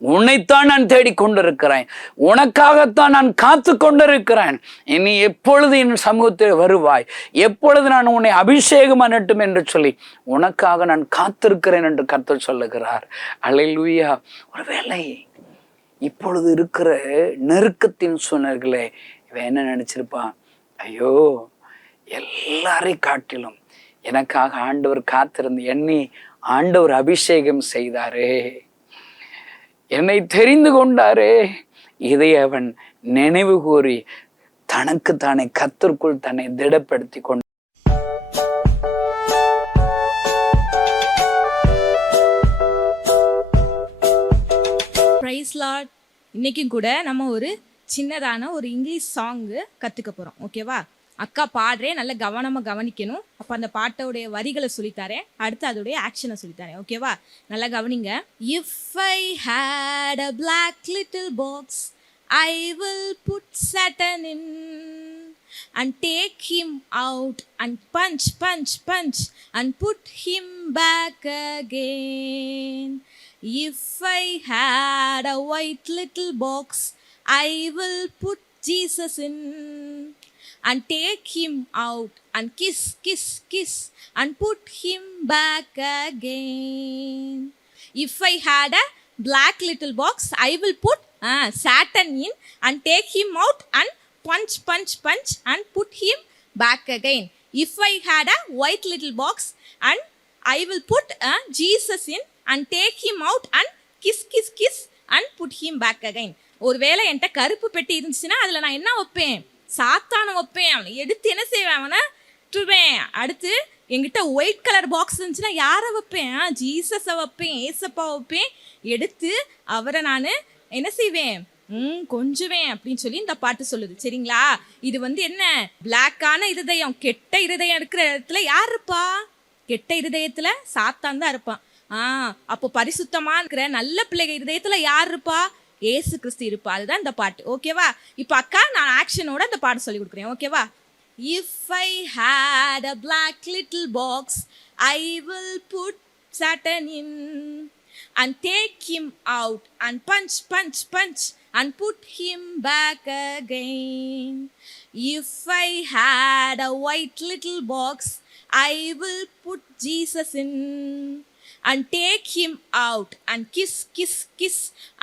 உன்னைத்தான் நான் தேடிக்கொண்டிருக்கிறேன், உனக்காகத்தான் நான் காத்து கொண்டிருக்கிறேன். இனி எப்பொழுது என் சமூகத்தில் வருவாய், எப்பொழுது நான் உன்னை அபிஷேகம் பண்ணட்டும் என்று சொல்லி உனக்காக நான் காத்திருக்கிறேன் என்று கர்த்தர் சொல்லுகிறார். அல்லேலூயா. ஒருவேளை இப்பொழுது இருக்கிற நெருக்கத்தின் சூழ்நிலைகளே இவன் என்ன நினைச்சிருப்பான், ஐயோ எல்லாரை காட்டிலும் எனக்காக ஆண்டவர் காத்திருந்து என்னை ஆண்டவர் அபிஷேகம் செய்தாரே, என்னை தெரிந்து கொண்டாரே, இதை அவன் நினைவு கூறி தனக்கு தானே கர்த்தருக்குள் தன்னை திடப்படுத்தி கொண்டார். Praise Lord. இன்றைக்கும் கூட நம்ம ஒரு சின்னதான ஒரு இங்கிலீஷ் சாங்கு கற்றுக்க போகிறோம். ஓகேவா? அக்கா பாடுறேன், நல்ல கவனமாக கவனிக்கணும். அப்போ அந்த பாட்டோடைய வரிகளை சொல்லித்தரேன், அடுத்து அதோடைய ஆக்ஷனை சொல்லித்தரேன். ஓகேவா? நல்லா கவனிங்க. If I had a black little box I will put Satan in and take him out and punch and put him back again. If I had a white little box I will put Jesus in and take him out and kiss and put him back again. If I had a black little box I will put Satan in and take him out and punch and put him back again. If I had a white little box and I will put Jesus in and take him out and kiss and put him back again. ஒருவேளை என்கிட்ட கருப்பு பெட்டி இருந்துச்சுன்னா அதில் நான் என்ன வைப்பேன், சாத்தானை வைப்பேன். அவனை எடுத்து என்ன செய்வேன், அவனை விட்டுருவேன். அடுத்து என்கிட்ட ஒயிட் கலர் பாக்ஸ் இருந்துச்சுன்னா யாரை வைப்பேன், ஜீசஸை வைப்பேன், ஏசப்பா வைப்பேன். எடுத்து அவரை நான் என்ன செய்வேன், கொஞ்சுவேன் அப்படின்னு சொல்லி இந்த பாட்டு சொல்லுது. சரிங்களா? இது என்ன, பிளாக்கான இருதயம், கெட்ட இருதயம் இருக்கிற இடத்துல யார் இருப்பா, கெட்ட இருதயத்தில் சாத்தான் தான் இருப்பான். அப்போ பரிசுத்தமா இருக்கிற நல்ல பிள்ளைங்க இருதயத்துல யார் இருப்பா, ஏசு கிறிஸ்து இருப்பா. அதுதான் இந்த பாட்டு. ஓகேவா? இப்போ அக்கா நான் ஆக்ஷனோட இந்த பாட்டு சொல்லி கொடுக்குறேன். ஓகேவா? If I had a black little box I will put Satan in and take him out and punch and put him back again. If I had a white little box I will put Jesus in and take him out and kiss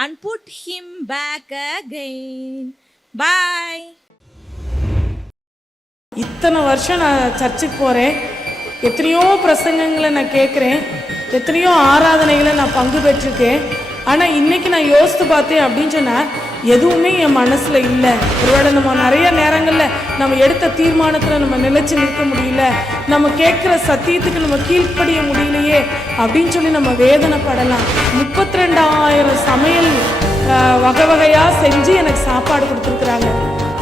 and put him back again. Bye. இத்தனை வருஷம் நான் சர்ச்சுக்கு போகிறேன், எத்தனையோ பிரசங்கங்களை நான் கேட்குறேன், எத்தனையோ ஆராதனைகளை நான் பங்கு பெற்றிருக்கேன். ஆனால் இன்றைக்கி நான் யோசித்து பார்த்தேன் அப்படின்னு சொன்னால் எதுவுமே என் மனசில் இல்லை. ஒருவேளை நம்ம நிறைய நேரங்களில் நம்ம எடுத்த தீர்மானத்தில் நம்ம நிலைச்சு நிற்க முடியல, நம்ம கேட்குற சத்தியத்துக்கு நம்ம கீழ்ப்படிய முடியலையே அப்படின்னு சொல்லி நம்ம வேதனைப்படலாம். 32,000 சமையல் வகையாக செஞ்சு எனக்கு சாப்பாடு கொடுத்துருக்குறாங்க.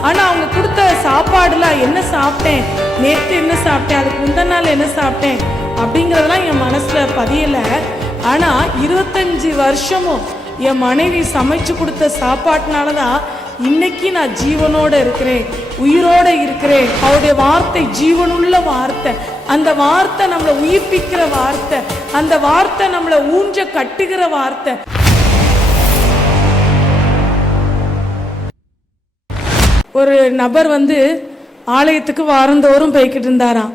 ஆனால் அவங்க கொடுத்த சாப்பாடுல என்ன சாப்பிட்டேன், நேற்று என்ன சாப்பிட்டேன், அதுக்கு முந்தின நாள் என்ன சாப்பிட்டேன் அப்படிங்கிறதெல்லாம் என் மனசில் பதியலை. ஆனால் 25 வருஷமும் என் மனைவி சமைச்சு கொடுத்த சாப்பாட்டினால தான் இன்னைக்கு நான் ஜீவனோடு இருக்கிறேன், உயிரோடு இருக்கிறேன். அவருடைய வார்த்தை ஜீவனுள்ள வார்த்தை, அந்த வார்த்தை நம்மளை உயிர்ப்பிக்கிற வார்த்தை, அந்த வார்த்தை நம்மளை ஊஞ்ச கட்டுகிற வார்த்தை. ஒரு நபர் ஆலயத்துக்கு வாரந்தோறும் போய்கிட்டு இருந்தாராம்.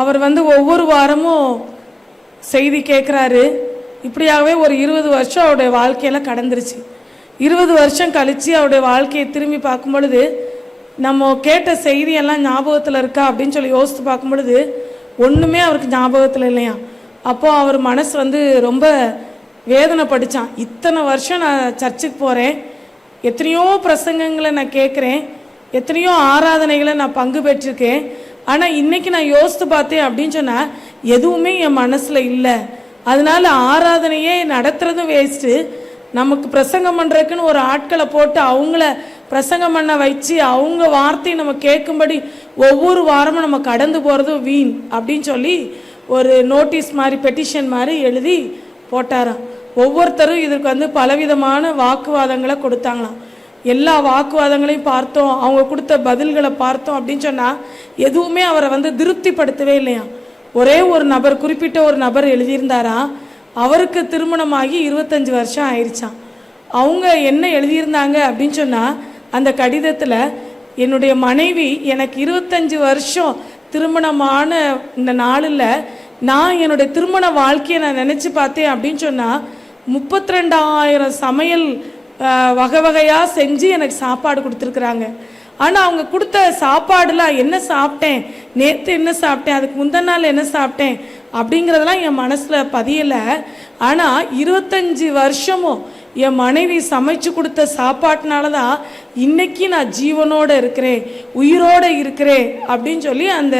அவர் ஒவ்வொரு வாரமும் செய்தி கேட்குறாரு. இப்படியாகவே ஒரு 20 வருஷம் அவருடைய வாழ்க்கையில் கடந்துருச்சு. 20 வருஷம் கழித்து அவருடைய வாழ்க்கையை திரும்பி பார்க்கும் பொழுது நம்ம கேட்ட செய்தியெல்லாம் ஞாபகத்தில் இருக்கா அப்படின்னு சொல்லி யோசித்து பார்க்கும் பொழுது ஒன்றுமே அவருக்கு ஞாபகத்தில் இல்லையா. அப்போது அவர் மனசு ரொம்ப வேதனை படித்தான். இத்தனை வருஷம் நான் சர்ச்சுக்கு போகிறேன், எத்தனையோ பிரசங்கங்களை நான் கேட்குறேன், எத்தனையோ ஆராதனைகளை நான் பங்கு பெற்றிருக்கேன். ஆனால் இன்றைக்கி நான் யோசித்து பார்த்தேன் அப்படின்னு சொன்னால் எதுவுமே என் மனசில் இல்லை. அதனால ஆராதனையே நடத்துறதும் வேஸ்ட்டு. நமக்கு பிரசங்கம் பண்ணுறதுக்குன்னு ஒரு ஆட்களை போட்டு அவங்கள பிரசங்கம் பண்ண வச்சு அவங்க வார்த்தையை நம்ம கேட்கும்படி ஒவ்வொரு வாரமும் நம்ம கடந்து போகிறதும் வீண் அப்படின்னு சொல்லி ஒரு நோட்டீஸ் மாதிரி பெட்டிஷன் மாதிரி எழுதி போட்டாராம். ஒவ்வொருத்தரும் இதுக்கு பலவிதமான வாக்குவாதங்களை கொடுத்தாங்களாம். எல்லா வாக்குவாதங்களையும் பார்த்தோம், அவங்க கொடுத்த பதில்களை பார்த்தோம் அப்படின்னு சொன்னால் எதுவுமே அவரை திருப்திப்படுத்தவே இல்லையா. ஒரே ஒரு நபர், குறிப்பிட்ட ஒரு நபர் எழுதியிருந்தாரா, அவருக்கு திருமணமாகி 25 வருஷம் ஆயிடுச்சான். அவங்க என்ன எழுதியிருந்தாங்க அப்படின்னு சொன்னால், அந்த கடிதத்தில் என்னுடைய மனைவி எனக்கு 25 வருஷம் திருமணமான இந்த நாளில் நான் என்னுடைய திருமண வாழ்க்கையை நான் நினச்சி பார்த்தேன் அப்படின்னு சொன்னால் 32,000 சமையல் வகை வகையாக செஞ்சு எனக்கு சாப்பாடு கொடுத்துருக்குறாங்க. ஆனால் அவங்க கொடுத்த சாப்பாடுலாம் என்ன சாப்பிட்டேன், நேற்று என்ன சாப்பிட்டேன், அதுக்கு முந்தின நாள் என்ன சாப்பிட்டேன் அப்படிங்கிறதெல்லாம் என் மனசில் பதியலை. ஆனால் 25 வருஷமும் என் மனைவி சமைச்சு கொடுத்த சாப்பாட்டினால தான் இன்னைக்கு நான் ஜீவனோடு இருக்கிறேன், உயிரோடு இருக்கிறேன் அப்படின்னு சொல்லி அந்த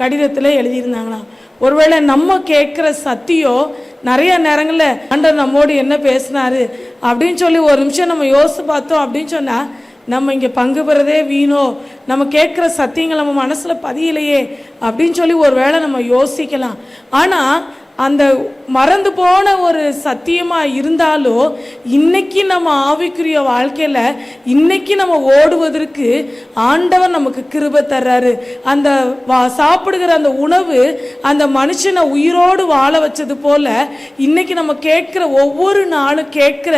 கடிதத்தில் எழுதியிருந்தாங்களாம். ஒருவேளை நம்ம கேட்குற சத்தியம் நிறைய நேரங்களில் ஆண்டவர் நம்மோடு என்ன பேசினாரு அப்படின்னு சொல்லி ஒரு நிமிஷம் நம்ம யோசித்து பார்த்தோம் அப்படின்னு சொன்னால் நம்ம இங்கே பங்கு பெறதே வீணோ, நம்ம கேட்குற சத்தியங்கள் நம்ம மனசில் பதியலையே அப்படின்னு சொல்லி ஒரு வேளை நம்ம யோசிக்கலாம். ஆனால் அந்த மறந்து போன ஒரு சத்தியமாக இருந்தாலும் இன்னைக்கு நம்ம ஆவிக்குரிய வாழ்க்கையில் இன்னைக்கு நம்ம ஓடுவதற்கு ஆண்டவர் நமக்கு கிருபை தர்றாரு. அந்த சாப்பிடுகிற அந்த உணவு அந்த மனுஷனை உயிரோடு வாழ வச்சது போல இன்னைக்கு நம்ம கேட்குற ஒவ்வொரு நாளும் கேட்குற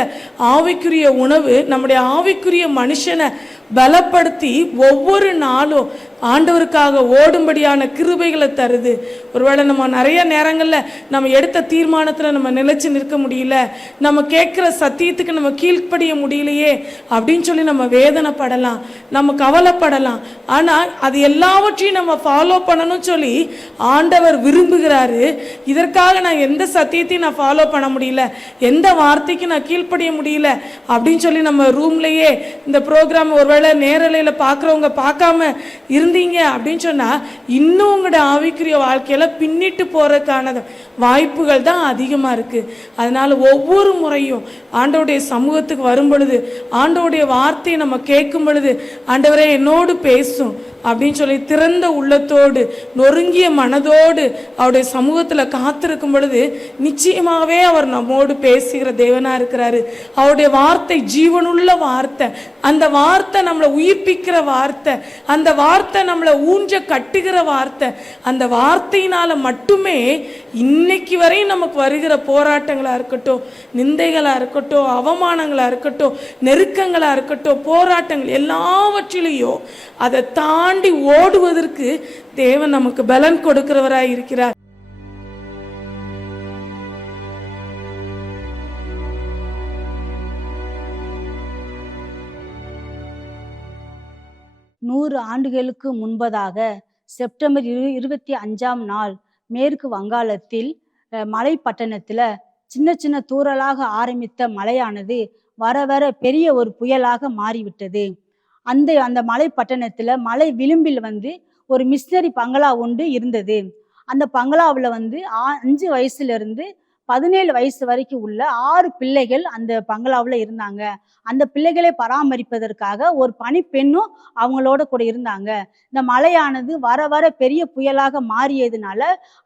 ஆவிக்குரிய உணவு நம்முடைய ஆவிக்குரிய மனுஷனை பலப்படுத்தி ஒவ்வொரு நாளும் ஆண்டவருக்காக ஓடும்படியான கிருபைகளை தருது. ஒருவேளை நம்ம நிறைய நேரங்களில் நம்ம எடுத்த தீர்மானத்தில் நம்ம நிலைச்சு நிற்க முடியல, நம்ம கேட்குற சத்தியத்துக்கு நம்ம கீழ்ப்படிய முடியலையே அப்படின்னு சொல்லி நம்ம வேதனைப்படலாம், நம்ம கவலைப்படலாம். ஆனால் அது எல்லாவற்றையும் நம்ம ஃபாலோ பண்ணணும்னு சொல்லி ஆண்டவர் விரும்புகிறாரு. இதற்காக நான் எந்த சத்தியத்தையும் நான் ஃபாலோ பண்ண முடியல, எந்த வார்த்தைக்கு நான் கீழ்ப்படிய முடியல அப்படின்னு சொல்லி நம்ம ரூம்லேயே இந்த ப்ரோக்ராம் ஒருவேளை நேரலையில் பார்க்குறவங்க பார்க்காம இருந்தீங்க அப்படின்னு சொன்னால் இன்னும் உங்களோட ஆவிக்குரிய வாழ்க்கையில் பின்னிட்டு போகிறதுக்கான வாய்ப்புகள் தான் அதிகமாக இருக்குது. அதனால் ஒவ்வொரு முறையும் ஆண்டவருடைய சமூகத்துக்கு வரும் பொழுது ஆண்டவருடைய வார்த்தையை நம்ம கேட்கும் பொழுது ஆண்டவரே என்னோடு பேசும் அப்படின்னு சொல்லி திறந்த உள்ளத்தோடு நொறுங்கிய மனதோடு அவருடைய சமூகத்தில் காத்திருக்கும் பொழுது நிச்சயமாகவே அவர் நம்மோடு பேசுகிற தேவனாக இருக்கிறாரு. அவருடைய வார்த்தை ஜீவனுள்ள வார்த்தை, அந்த வார்த்தை நம்மளை உயிர்ப்பிக்கிற வார்த்தை, அந்த வார்த்தை நம்மளை ஊஞ்ச கட்டுகிற வார்த்தை. அந்த வார்த்தையினால் மட்டுமே இன்னைக்கு வரையும் நமக்கு வருகிற போராட்டங்களாக இருக்கட்டும், நிந்தைகளாக இருக்கட்டும், அவமானங்களாக இருக்கட்டும், நெருக்கங்களாக இருக்கட்டும், போராட்டங்கள் எல்லாவற்றிலையும் அதை தாண்டி ஓடுவதற்கு தேவன் நமக்கு பலன் கொடுக்கிறவராய் இருக்கிறார். நூறு ஆண்டுகளுக்கு முன்பதாக செப்டம்பர் 25 மேற்கு வங்காளத்தில் மலைப்பட்டணத்தில் சின்ன சின்ன தூறலாக ஆரம்பித்த மழையானது வர வர பெரிய ஒரு புயலாக மாறிவிட்டது. அந்த மலைப்பட்டணத்தில் மலை விளிம்பில் ஒரு மிஷினரி பங்களா ஒன்று இருந்தது. அந்த பங்களாவில் 5 வயசுலேருந்து 17 வயசு வரைக்கும் உள்ள 6 பிள்ளைகள் அந்த பங்களாவில் இருந்தாங்க. அந்த பிள்ளைகளை பராமரிப்பதற்காக ஒரு பணிப்பெண்ணும் அவங்களோட கூட இருந்தாங்க. இந்த மழையானது வர வர பெரிய புயலாக மாறியதுனால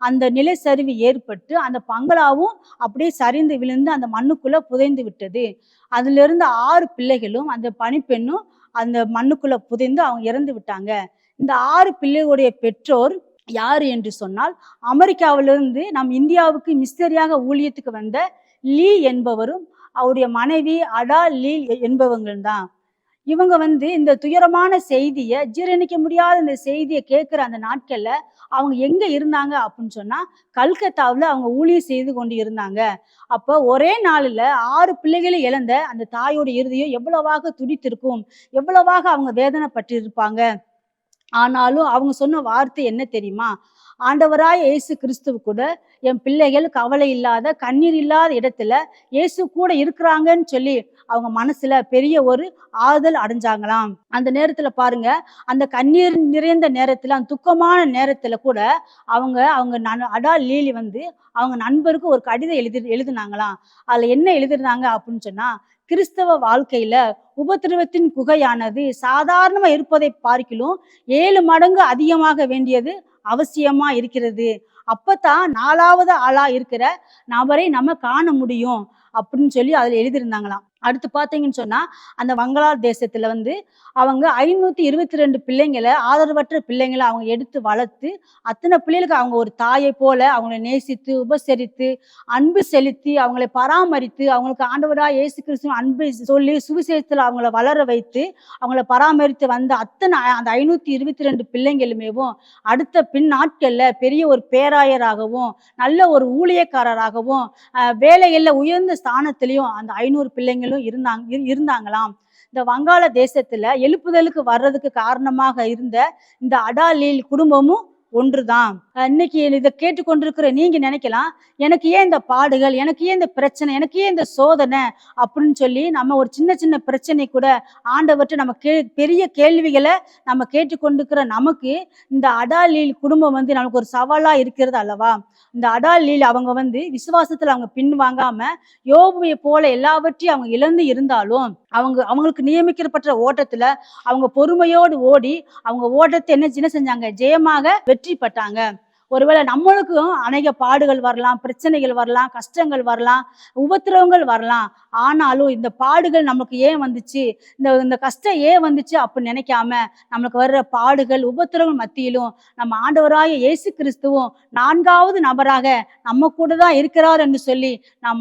அந்த நிலச்சரிவு ஏற்பட்டு அந்த பங்களாவும் அப்படியே சரிந்து விழுந்து அந்த மண்ணுக்குள்ள புதைந்து விட்டது. அதிலிருந்து 6 பிள்ளைகளும் அந்த பணிப்பெண்ணும் அந்த மண்ணுக்குள்ள புதைந்து அவங்க இறந்து விட்டாங்க. இந்த 6 பிள்ளைகளுடைய பெற்றோர் யாரு என்று சொன்னால், அமெரிக்காவிலிருந்து நம் இந்தியாவுக்கு மிஸ்டரியாக ஊழியத்துக்கு வந்த லீ என்பவரும் அவருடைய மனைவி அடா லீ என்பவங்கள் தான். இவங்க இந்த துயரமான செய்தியை, ஜீரணிக்க முடியாத இந்த செய்தியை கேட்குற அந்த நாட்கள்ல அவங்க எங்க இருந்தாங்க அப்படின்னு சொன்னா, கல்கத்தாவில் அவங்க ஊழியம் செய்து கொண்டு இருந்தாங்க. அப்போ ஒரே நாளில் 6 பிள்ளைகளை இழந்த அந்த தாயோட இருதயம் எவ்வளவாக துடித்திருக்கும், எவ்வளவாக அவங்க வேதனைப்பட்டிருப்பாங்க. ஆனாலும் அவங்க சொன்ன வார்த்தை என்ன தெரியுமா? ஆண்டவராய் இயேசு கிறிஸ்துவ கூட என் பிள்ளைகள் கவலை இல்லாத, கண்ணீர் இல்லாத இடத்துல இயேசு கூட இருக்கிறாங்கன்னு சொல்லி அவங்க மனசுல பெரிய ஒரு ஆறுதல் அடைஞ்சாங்களாம். அந்த நேரத்துல பாருங்க, அந்த கண்ணீர் நிறைந்த நேரத்துல, அந்த துக்கமான நேரத்துல கூட அவங்க அடா லீலி அவங்க நண்பருக்கு ஒரு கடிதம் எழுதினாங்களாம். அதுல என்ன எழுதிருந்தாங்க அப்படின்னு சொன்னா, கிறிஸ்தவ வாழ்க்கையில உபத்திரவத்தின் குகையானது சாதாரணமா இருப்பதை பார்க்கிலும் 7 மடங்கு அதிகமாக வேண்டியது அவசியமா இருக்கிறது. அப்பதான் 4வது ஆளா இருக்கிற நபரை நம்ம காண முடியும் அப்படின்னு சொல்லி அதுல எழுதியிருந்தாங்களாம். அடுத்து பார்த்தீங்கன்னு சொன்னா, அந்த வங்காளதேசத்துல அவங்க 522 பிள்ளைங்களை, ஆதரவற்ற பிள்ளைங்களை அவங்க எடுத்து வளர்த்து, அத்தனை பிள்ளைகளுக்கு அவங்க ஒரு தாயை போல அவங்களை நேசித்து, உபசரித்து, அன்பு செலுத்தி, அவங்களை பராமரித்து, அவங்களுக்கு ஆண்டவராய் இயேசு கிறிஸ்து அன்பை சொல்லி சுவிசேஷத்துல அவங்கள வளர வைத்து, அவங்கள பராமரித்து வந்த அத்தனை அந்த 522 பிள்ளைங்களுமேவும் அடுத்த பின் நாட்கள்ல பெரிய ஒரு பேராயராகவும், நல்ல ஒரு ஊழியக்காரராகவும், வேலைகள்ல உயர்ந்த ஸ்தானத்திலையும் அந்த 500 பிள்ளைங்களும் இருந்தாங்களாம். இந்த வங்காள தேசத்துல எழுப்புதலுக்கு வர்றதுக்கு காரணமாக இருந்த இந்த அடாலீல் குடும்பமும் ஒன்றுதான். இன்னைக்கு இதை கேட்டுக்கொண்டிருக்கிற நீங்க நினைக்கலாம், எனக்கு ஏன் இந்த பாடுகள், எனக்கு ஏன் இந்த பிரச்சனை, எனக்கு ஏன் இந்த சோதனை அப்படின்னு சொல்லி நம்ம ஒரு சின்ன சின்ன பிரச்சனை கூட ஆண்டவர்கிட்ட நம்ம பெரிய கேள்விகளை நம்ம கேட்டுக்கொண்டிருக்கிற நமக்கு இந்த அடாலீல் குடும்பம் நமக்கு ஒரு சவாலா இருக்கிறது அல்லவா? இந்த அடாலீல் அவங்க விசுவாசத்துல அவங்க பின் வாங்காம யோபுவை போல எல்லாவற்றையும் அவங்க இழந்து இருந்தாலும், அவங்களுக்கு நியமிக்கப்பட்ட ஓட்டத்துல அவங்க பொறுமையோடு ஓடி அவங்க ஓட்டத்தை என்ன செஞ்சாங்க? ஜெயமாக வெற்றி பெற்றாங்க. ஒருவேளை நம்மளுக்கும் அநேக பாடுகள் வரலாம், பிரச்சனைகள் வரலாம், கஷ்டங்கள் வரலாம், உபத்திரவங்கள் வரலாம். ஆனாலும் இந்த பாடுகள் நமக்கு ஏன் வந்துச்சு, இந்த கஷ்டம் ஏன் வந்துச்சு அப்படின்னு நினைக்காம, நம்மளுக்கு வர்ற பாடுகள் உபத்திரவங்கள் மத்தியிலும் நம்ம ஆண்டவராய இயேசு கிறிஸ்துவும் 4வது நபராக நம்ம கூட தான் இருக்கிறார் என்று சொல்லி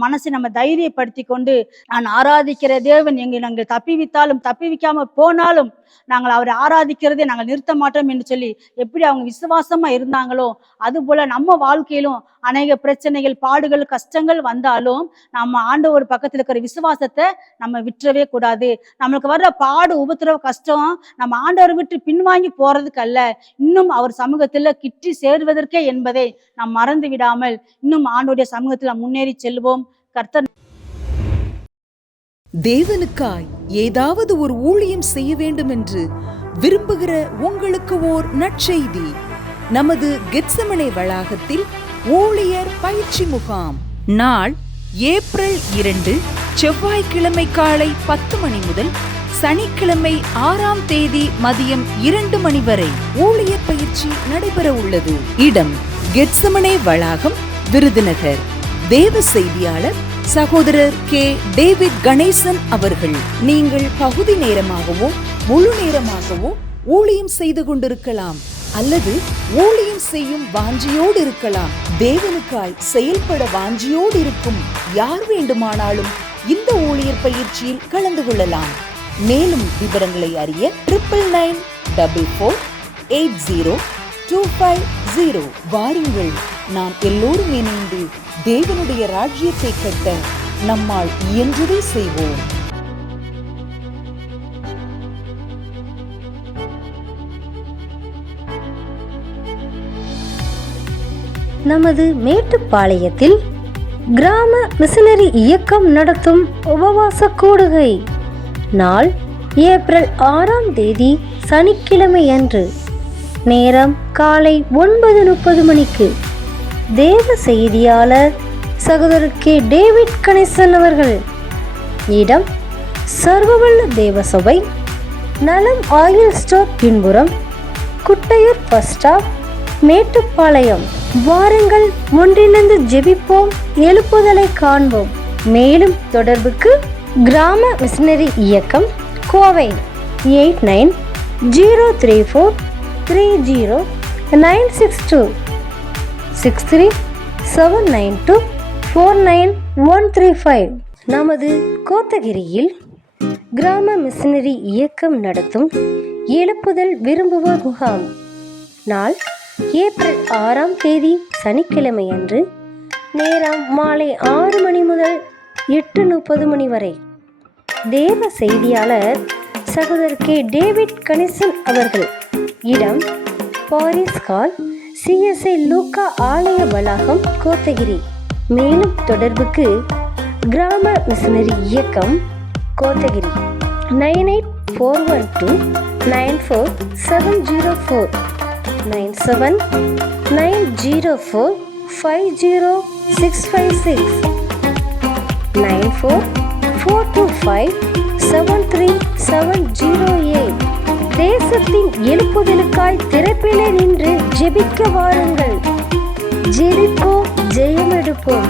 மனசை நம்ம தைரியப்படுத்தி கொண்டு, நான் ஆராதிக்கிற தேவன் நாங்கள் தப்பிவித்தாலும் தப்பிவிக்காம போனாலும் நாங்கள் அவரை ஆராதிக்கிறதே நாங்கள் நிறுத்த மாட்டோம் என்று சொல்லி எப்படி அவங்க விசுவாசமா இருந்தாங்களோ, அது போல நம்ம வாழ்க்கையிலும் அநேக பிரச்சனைகள், பாடுகள், கஷ்டங்கள் வந்தாலும் நம்ம ஆண்டவர் பக்கத்துல இருக்கிற விசுவாசத்தை நம்ம விட்டுறவே கூடாது. நம்மளுக்கு வர்ற பாடு, உபத்திரவ, கஷ்டம் நம்ம ஆண்டவரை விட்டு பின்வாங்கி போறதுக்கு அல்ல, இன்னும் அவர் சமூகத்துல கிட்டி சேருவதற்கே என்பதை நாம் மறந்து விடாமல் இன்னும் ஆண்டவருடைய சமூகத்துல முன்னேறி செல்வோம். கர்த்தர் தேவனுக்காய் ஏதாவது ஒரு ஊழியம் செய்ய வேண்டும் என்று விரும்புகிற உங்களுக்கு ஓர் நற்செய்தி. நமது கெத்செமனே வளாகத்தில் ஊழியர் பயிற்சி முகாம் நாள் ஏப்ரல் 2 செவ்வாய்க்கிழமை காலை 10 மணி முதல் சனிக்கிழமை 6ஆம் தேதி மதியம் 2 மணி வரை ஊழியர் பயிற்சி நடைபெற உள்ளது. இடம் கெத்செமனே வளாகம், விருதுநகர். தேவ செய்தியாளர் சகோதரர் கே. டேவிட் கணேசன் அவர்கள். நீங்கள் பகுதி நேரமாகவோ முழு நேரமாகவோ ஊழியம் செய்து கொண்டிருக்கலாம், அல்லது ஊழியம் செய்யும் வாஞ்சியோடு இருக்கலாம். தேவனுக்காய் செயல்பட வாஞ்சியோடு இருக்கும் யார் வேண்டுமானாலும் இந்த ஊழியர் பயிற்சியில் கலந்து கொள்ளலாம். மேலும் விவரங்களை அறிய 9944480250 வாருங்கள். நாம் எல்லோரும் இணைந்து தேவனுடைய ராஜ்யத்தை கட்ட நம்மால் இயன்றதை செய்வோம். நமது மேட்டுப்பாளையத்தில் கிராம மிஷனரி இயக்கம் நடத்தும் உபவாச கூடுகை நாள் ஏப்ரல் 6ஆம் தேதி சனிக்கிழமை அன்று. நேரம் காலை 9:30 மணிக்கு. தேவ செய்தியாளர் சகோதரர் கே. டேவிட் கணேசன் அவர்கள். இடம் சர்வவல்ல தேவ சபை, நலம் ஆயில் ஸ்டோர் பின்புறம், குட்டையூர் பஸ் ஸ்டாப், மேட்டுப்பாளையம். வாருங்கள், ஒன்றிணைந்து ஜெபிப்போம், எழுப்புதலை காண்போம். மேலும் தொடர்புக்கு கிராம மிஷனரி இயக்கம், கோவை 89 034 30 9626379249 நமது கோத்தகிரியில் கிராம மிஷனரி இயக்கம் நடத்தும் எழுப்புதல் விரும்புவோர் முகாம் நாள் ஏப்ரல் 6ஆம் தேதி சனிக்கிழமை அன்று. நேரம் மாலை 6 மணி முதல் 8:30 மணி வரை. தேவ செய்தியாளர் சகோதரர் கே டேவிட் கணேசன் அவர்கள். இடம் பாரிஸ் ஹால், CSI லூக்கா ஆலய வளாகம், கோத்தகிரி. மேலும் தொடர்புக்கு கிராம மிஷனரி இயக்கம், கோத்தகிரி 9841294704 9790450656 9442573708. தேசத்தின் எழுப்புதலுக்காய் திறப்பிலே நின்று ஜெபிக்க வாருங்கள். ஜெபிப்போம், ஜெயமெடுப்போம்.